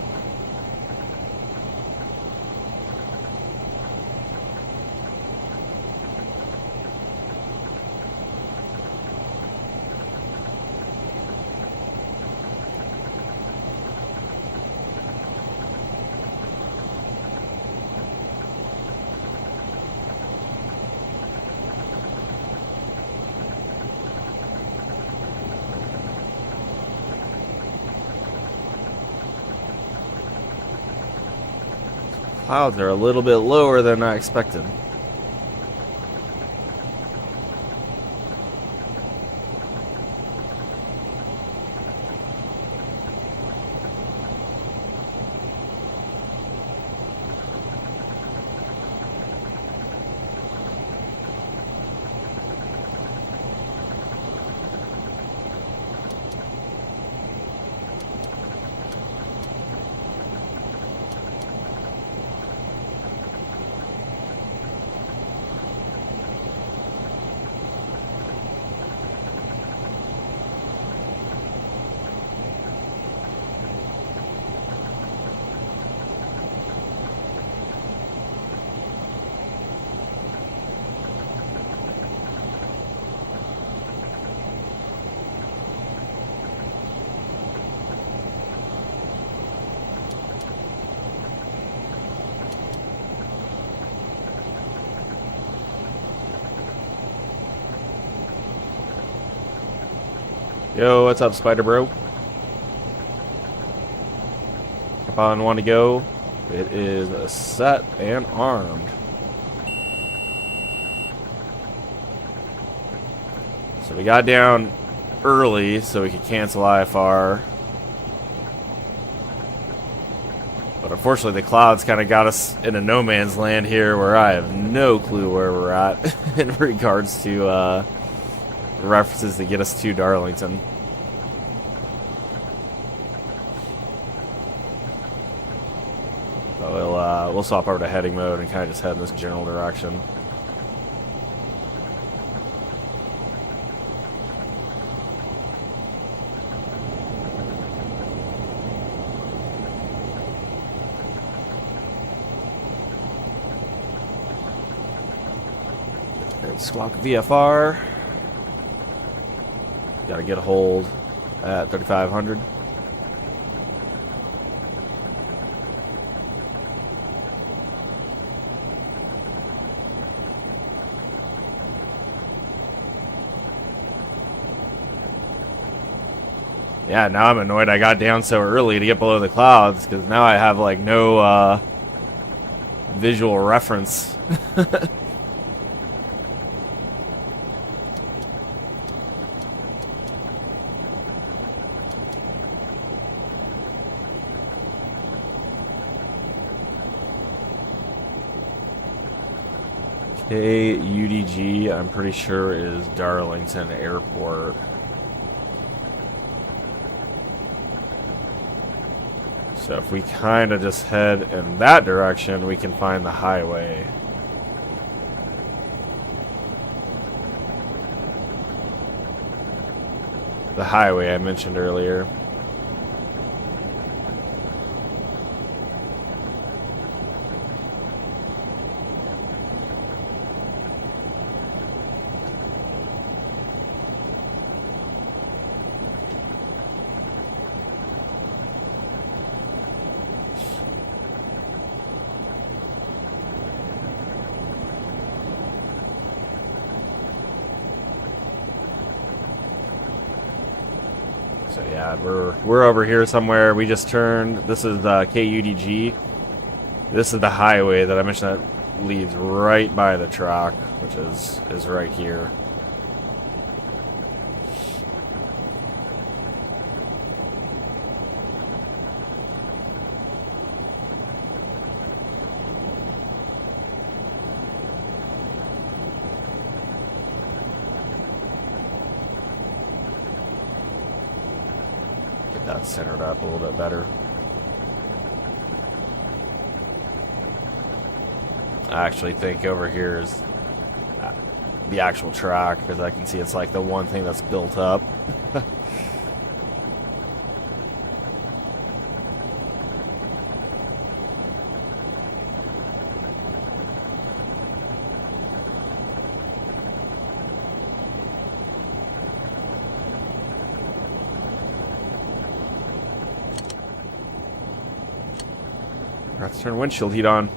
Clouds are a little bit lower than I expected. Yo, what's up, Spider Bro? Up on one to go. It is set and armed. So we got down early so we could cancel IFR. But unfortunately the clouds kind of got us in a no man's land here where I have no clue where we're at in regards to references to get us to Darlington. But we'll swap over to heading mode and kind of just head in this general direction. Squawk VFR. Got to get a hold at 3,500. Yeah, now I'm annoyed I got down so early to get below the clouds because now I have like no visual reference. KUDG, I'm pretty sure is Darlington Airport. So if we kind of just head in that direction, we can find the highway. The highway I mentioned earlier. So yeah, we're over here somewhere. We just turned. This is the KUDG. This is the highway that I mentioned that leads right by the track, which is right here. That centered up a little bit better. I actually think over here is the actual track because I can see it's like the one thing that's built up. Let's turn windshield heat on.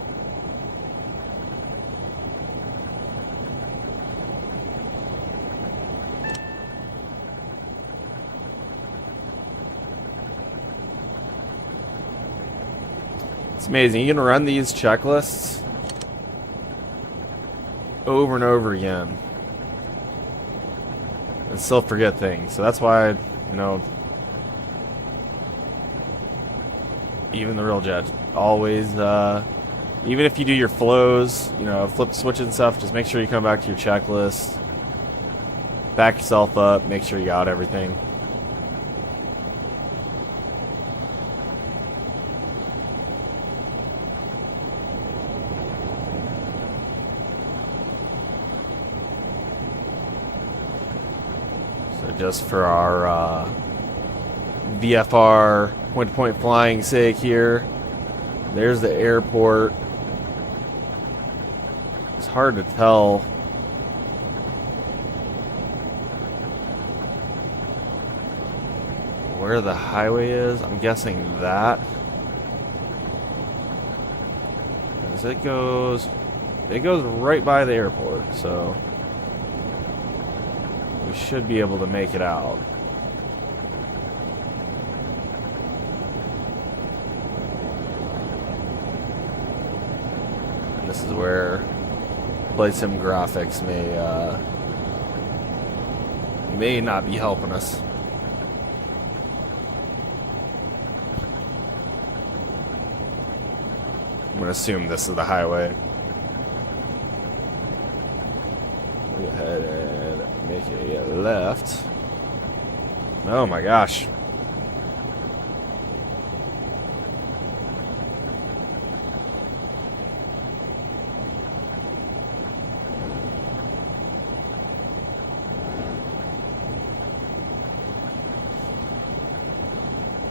It's amazing. You can run these checklists over and over again and still forget things. So that's why, you know, even the real jet always, even if you do your flows, you know, flip switches and stuff, just make sure you come back to your checklist, back yourself up, make sure you got everything. So just for our VFR point-to-point flying sake here, there's the airport. It's hard to tell where the highway is. I'm guessing that, as it goes right by the airport, so we should be able to make it out. And this is where Flysim graphics may not be helping us. I'm gonna assume this is the highway. Go ahead and make a left. Oh my gosh.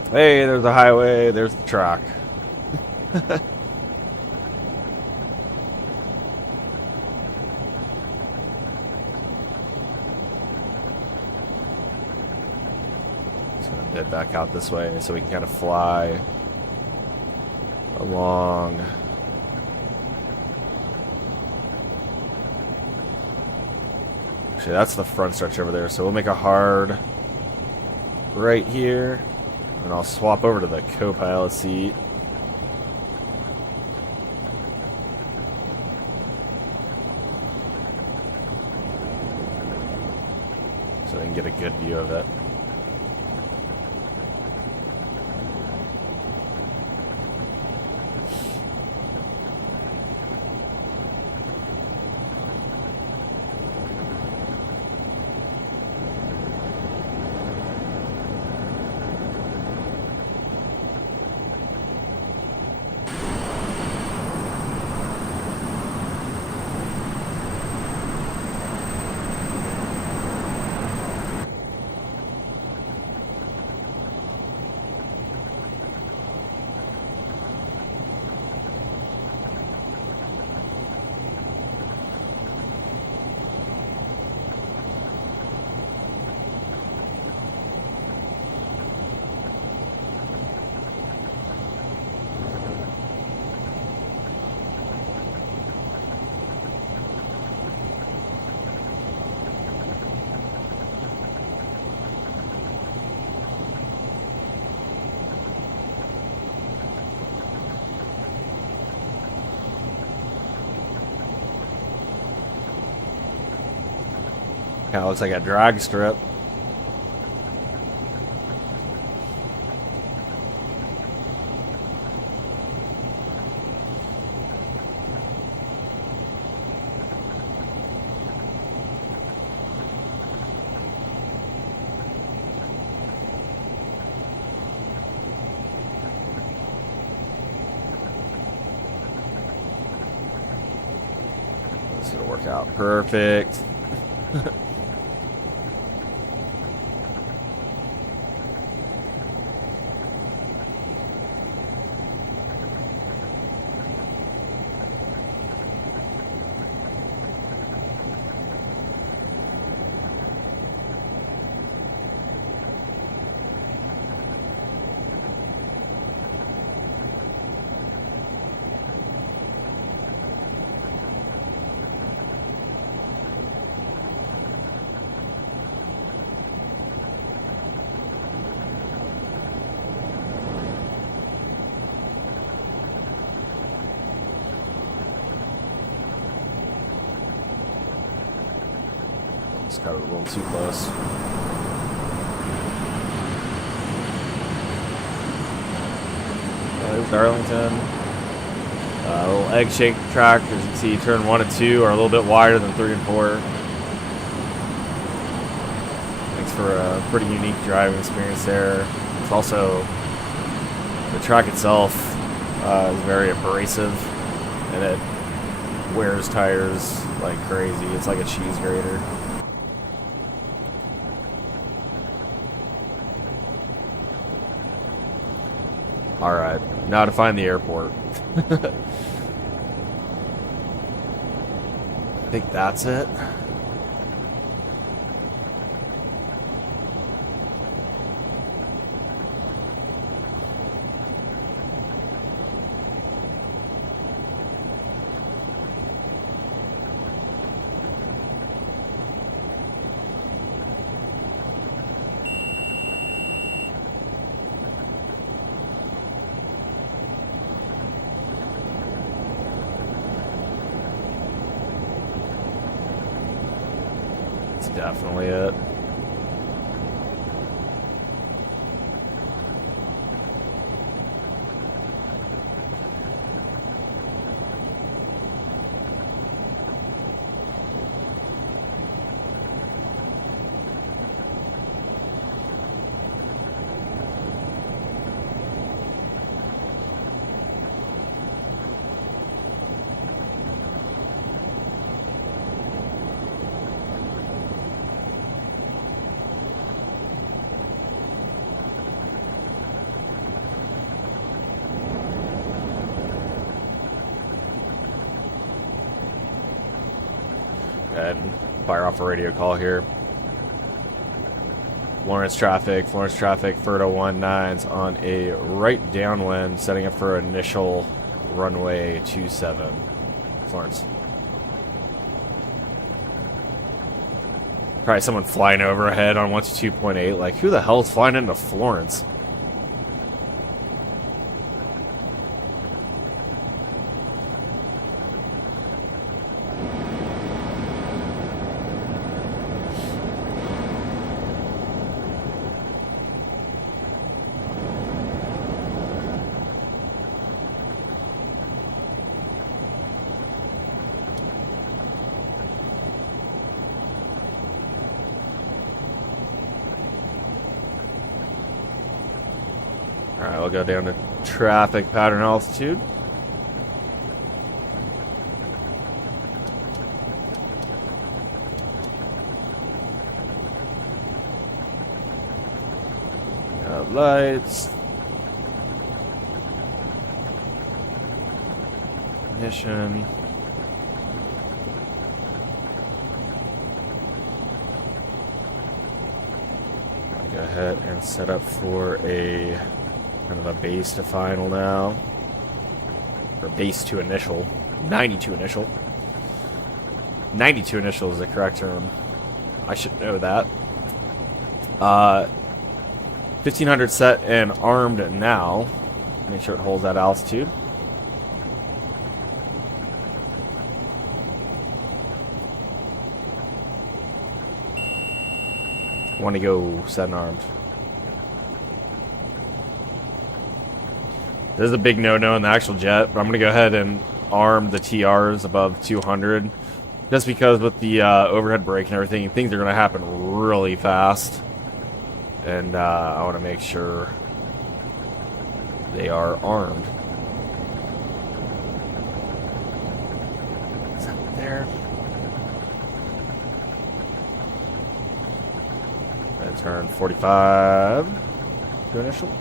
Hey, there's the highway, there's the track. Just gonna bid back out this way so we can kind of fly along. Actually, that's the front stretch over there, so we'll make a hard right here. And I'll swap over to the co-pilot seat. So I can get a good view of it. Kind of looks like a drag strip. It's gonna work out perfect. Just got it a little too close. There's Darlington. A little egg shake track. As you can see, turn 1 and 2 are a little bit wider than 3 and 4. Makes for a pretty unique driving experience there. It's also, the track itself is very abrasive, and it wears tires like crazy. It's like a cheese grater. Alright, now to find the airport. I think that's it. Definitely it. And fire off a radio call here. Florence traffic, FERDA 19's on a right downwind, setting up for initial runway 27. Florence. Probably someone flying overhead on 122.8. Like, who the hell is flying into Florence? Alright, we'll go down to traffic pattern altitude. Got lights. Ignition. I'll go ahead and set up for a kind of a base to final now. Or base to initial. 92 initial. 92 initial is the correct term. I should know that. 1500 set and armed now. Make sure it holds that altitude. Want to go set and armed. This is a big no-no in the actual jet, but I'm going to go ahead and arm the TRs above 200. Just because with the overhead brake and everything, things are going to happen really fast. And I want to make sure they are armed. Is that there? And turn 45 to initial.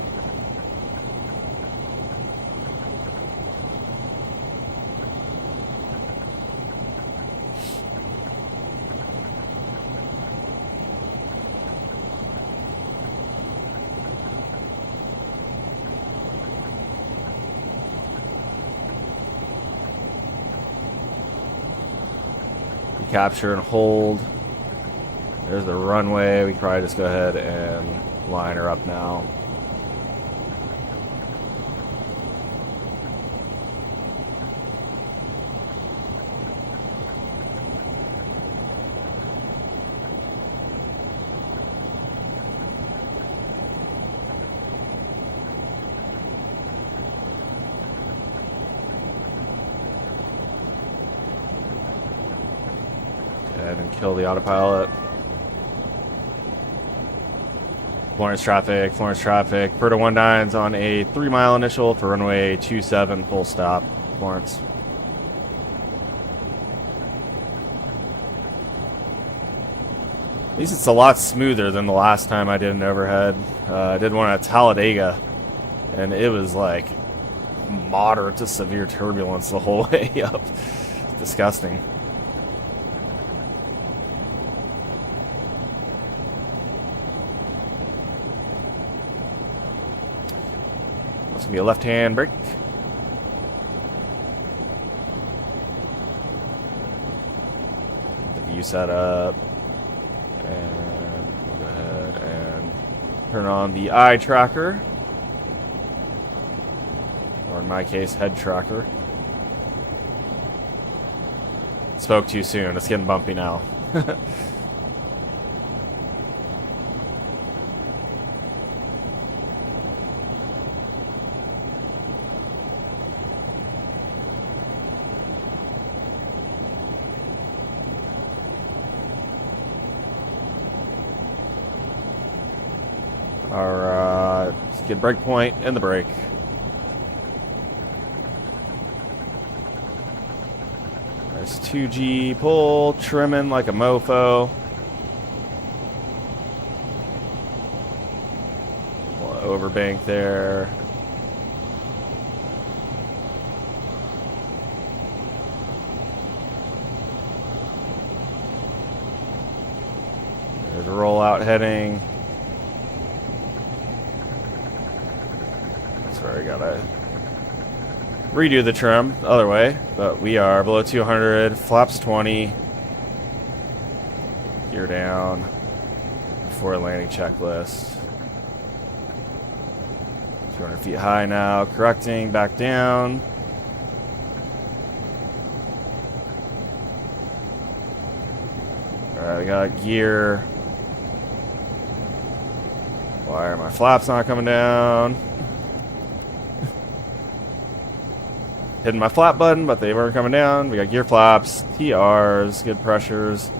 Capture and hold. There's the runway. We can probably just go ahead and line her up now. And kill the autopilot. Florence traffic, FERDA 19's on a 3-mile initial for runway 27, full stop, Florence. At least it's a lot smoother than the last time I did an overhead. I did one at Talladega, and it was like moderate to severe turbulence the whole way up. It's disgusting. That's gonna be a left-hand brake. The view set up, and we'll go ahead and turn on the eye tracker, or in my case, head tracker. Spoke too soon. It's getting bumpy now. skid brake point and the brake. Nice 2G pull, trimming like a mofo. Overbank there. There's a rollout heading. That's where I gotta redo the trim the other way, but we are below 200, flaps 20, gear down before landing checklist. 200 feet high now, correcting, back down. Alright, we got gear. Why are my flaps not coming down? Hitting my flap button, but they weren't coming down. We got gear flaps, TRs, good pressures.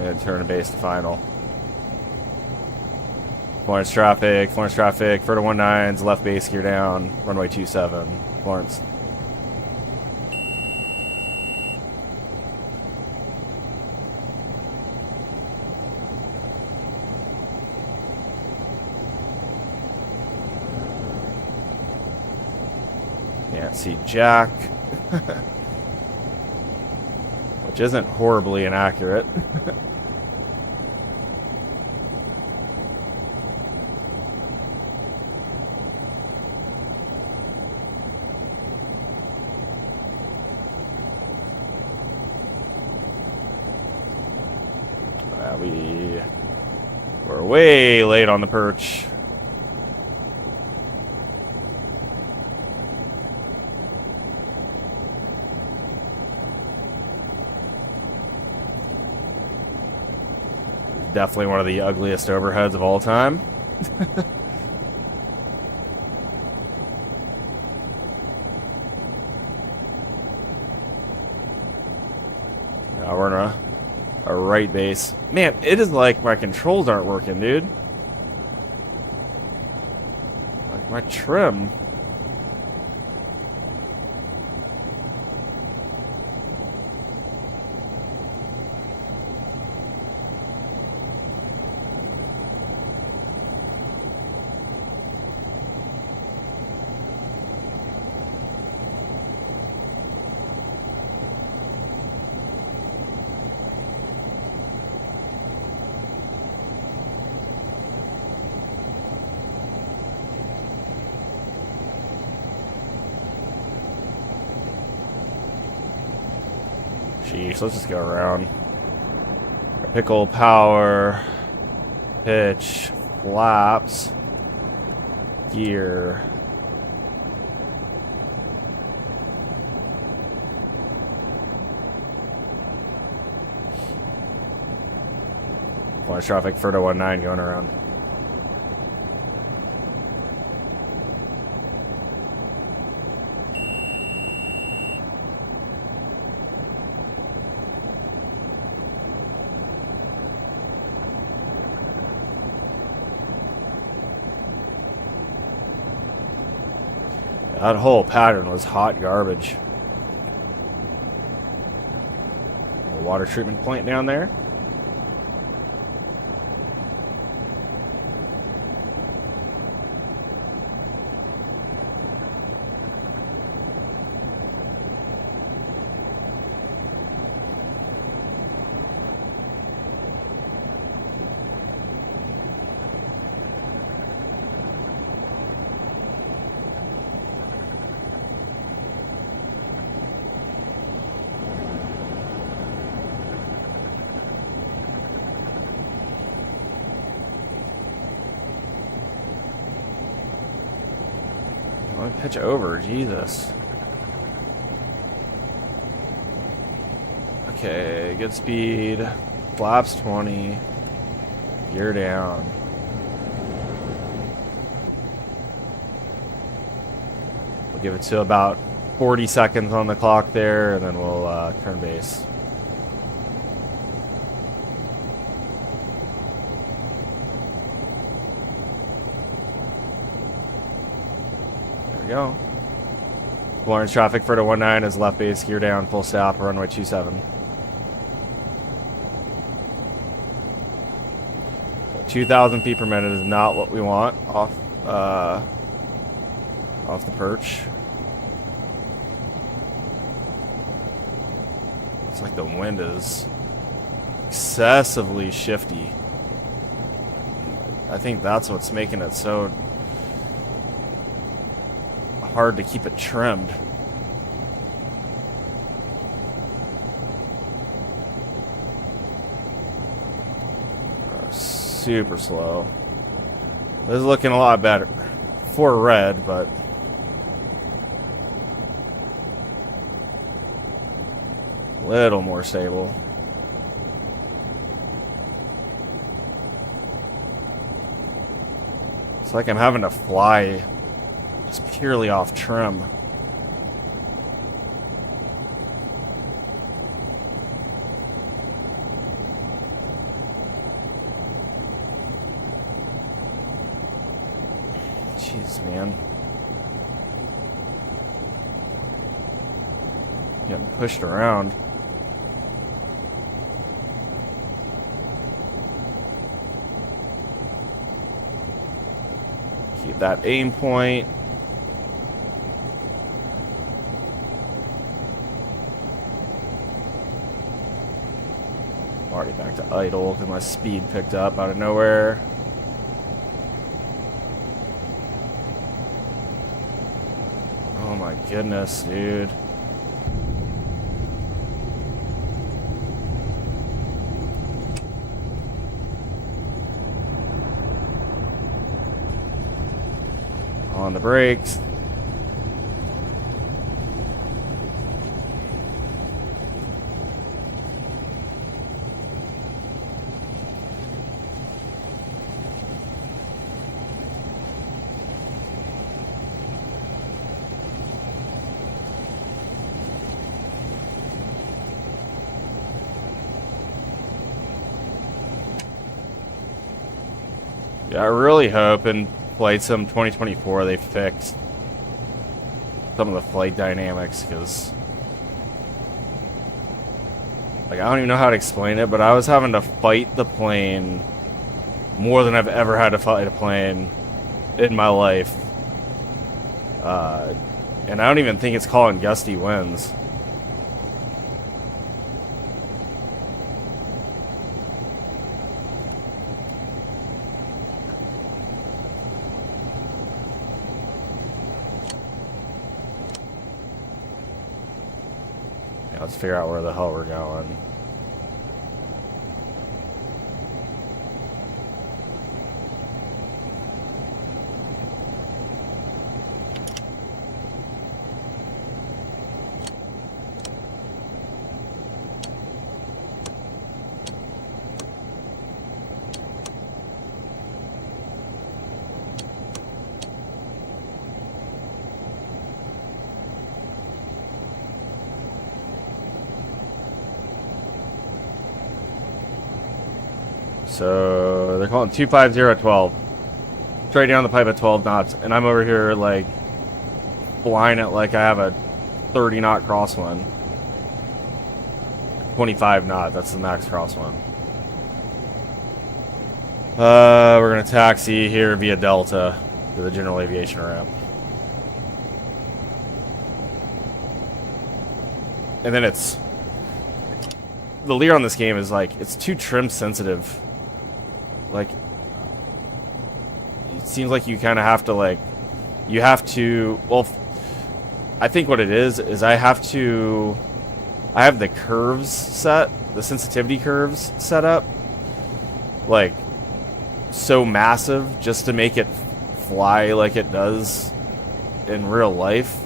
And turn to base to final. Florence traffic, FERDA 19's, left base gear down, runway 27, Florence. Can't see jack, which isn't horribly inaccurate. We're way late on the perch. Definitely one of the ugliest overheads of all time. Now we're in a right base. Man, it is like my controls aren't working, dude. Like my trim. Jeez, let's just go around. Pickle, power, pitch, flaps, gear. Florence traffic, FERDA 19 going around. That whole pattern was hot garbage. A water treatment plant down there. Let me pitch over, Jesus. Okay, good speed. Flaps 20. Gear down. We'll give it to about 40 seconds on the clock there, and then we'll turn base. go. Lawrence traffic, FERDA 19 is left base, gear down, full stop, runway 27. 2,000 feet per minute is not what we want off the perch. It's like the wind is excessively shifty. I think that's what's making it so hard to keep it trimmed. Super slow. This is looking a lot better for red, but a little more stable. It's like I'm having to fly just purely off trim. Jeez, man. Getting pushed around. Keep that aim point. Already back to idle because my speed picked up out of nowhere. Oh my goodness, dude. On the brakes. Yeah, I really hope in Flight Sim 2024 they fixed some of the flight dynamics, because like I don't even know how to explain it, but I was having to fight the plane more than I've ever had to fight a plane in my life, and I don't even think it's calling gusty winds. Let's figure out where the hell we're going. So they're calling 250 at 12. Straight down the pipe at 12 knots, and I'm over here like flying it like I have a 30 knot crosswind. 25 knot, that's the max crosswind. We're gonna taxi here via Delta to the general aviation ramp. And then it's the leer on this game is like it's too trim sensitive. Like it seems like you kind of have to well, I think what it is I have the curves set, the sensitivity curves set up like so massive just to make it fly like it does in real life,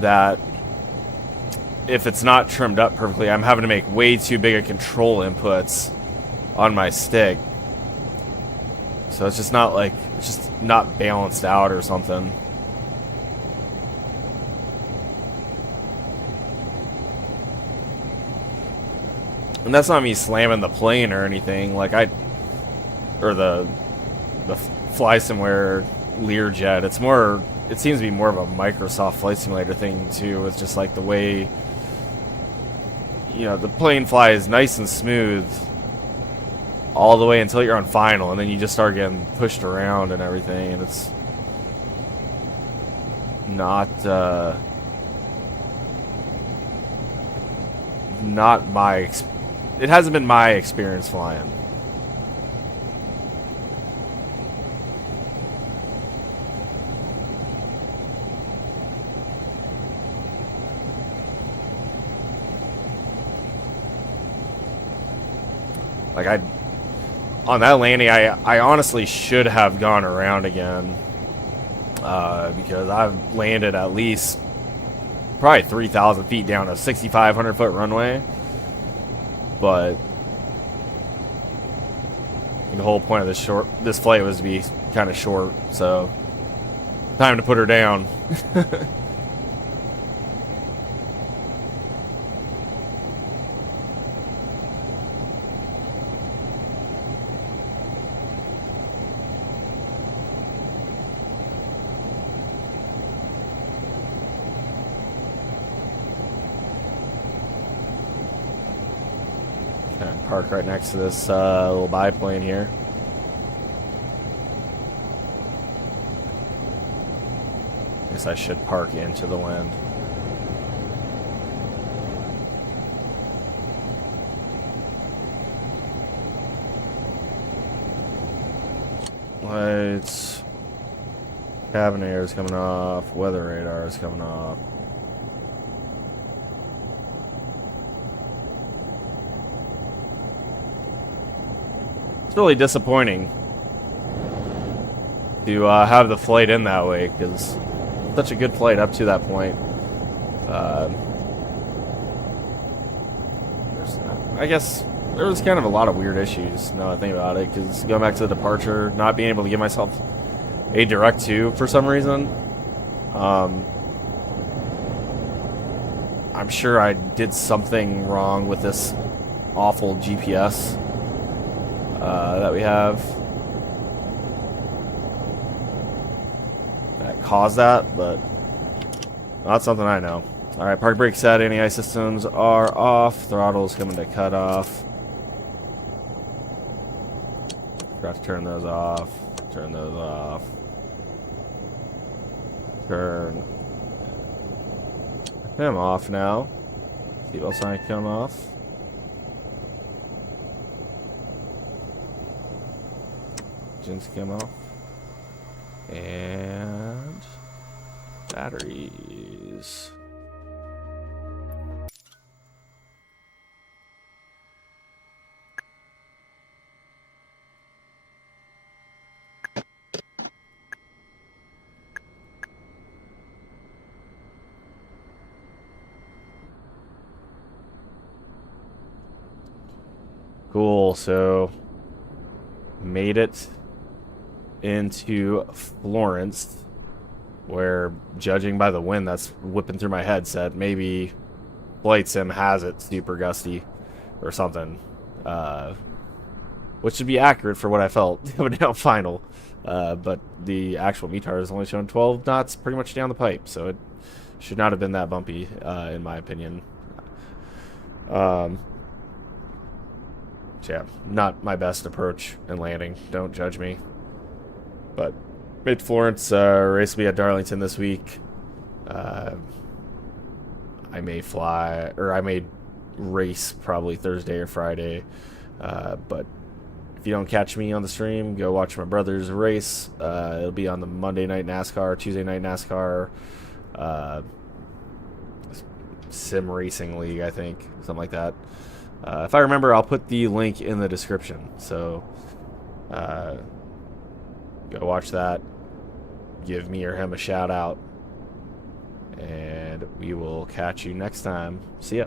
that if it's not trimmed up perfectly, I'm having to make way too big of control inputs on my stick. So it's just not like, it's just not balanced out or something. And that's not me slamming the plane or anything. Like or the Flysimware Learjet. it seems to be more of a Microsoft Flight Simulator thing too. It's just like the way, you know, the plane flies nice and smooth all the way until you're on final, and then you just start getting pushed around and everything, and it's not it hasn't been my experience flying. Like on that landing, I honestly should have gone around again, because I've landed at least probably 3,000 feet down a 6,500 foot runway, but the whole point of this flight was to be kind of short, so time to put her down. Park right next to this little biplane here. Guess I should park into the wind. Lights. Cabin air is coming off. Weather radar is coming off. It's really disappointing to have the flight in that way, because such a good flight up to that point. I guess there was kind of a lot of weird issues now that I think about it, because going back to the departure, not being able to give myself a direct to for some reason. I'm sure I did something wrong with this awful GPS that we have that caused that, but not something I know. Alright, park brake set, anti-ice systems are off, throttle's coming to cut off. Forgot to turn those off, turn those off. Turn them off now. Seatbelt sign come off. Engines come off. And batteries. Cool, so made it into Florence, where, judging by the wind that's whipping through my headset, maybe Flight Sim has it super gusty or something, which should be accurate for what I felt coming down final, but the actual METAR is only showing 12 knots pretty much down the pipe, so it should not have been that bumpy, in my opinion. Yeah, not my best approach in landing. Don't judge me. But mid Florence, race will be at Darlington this week. I may fly, or I may race probably Thursday or Friday. But if you don't catch me on the stream, go watch my brother's race. It'll be on the Monday night NASCAR, Tuesday night NASCAR, Sim Racing League, I think, something like that. If I remember, I'll put the link in the description. So, go watch that. Give me or him a shout out. And we will catch you next time. See ya.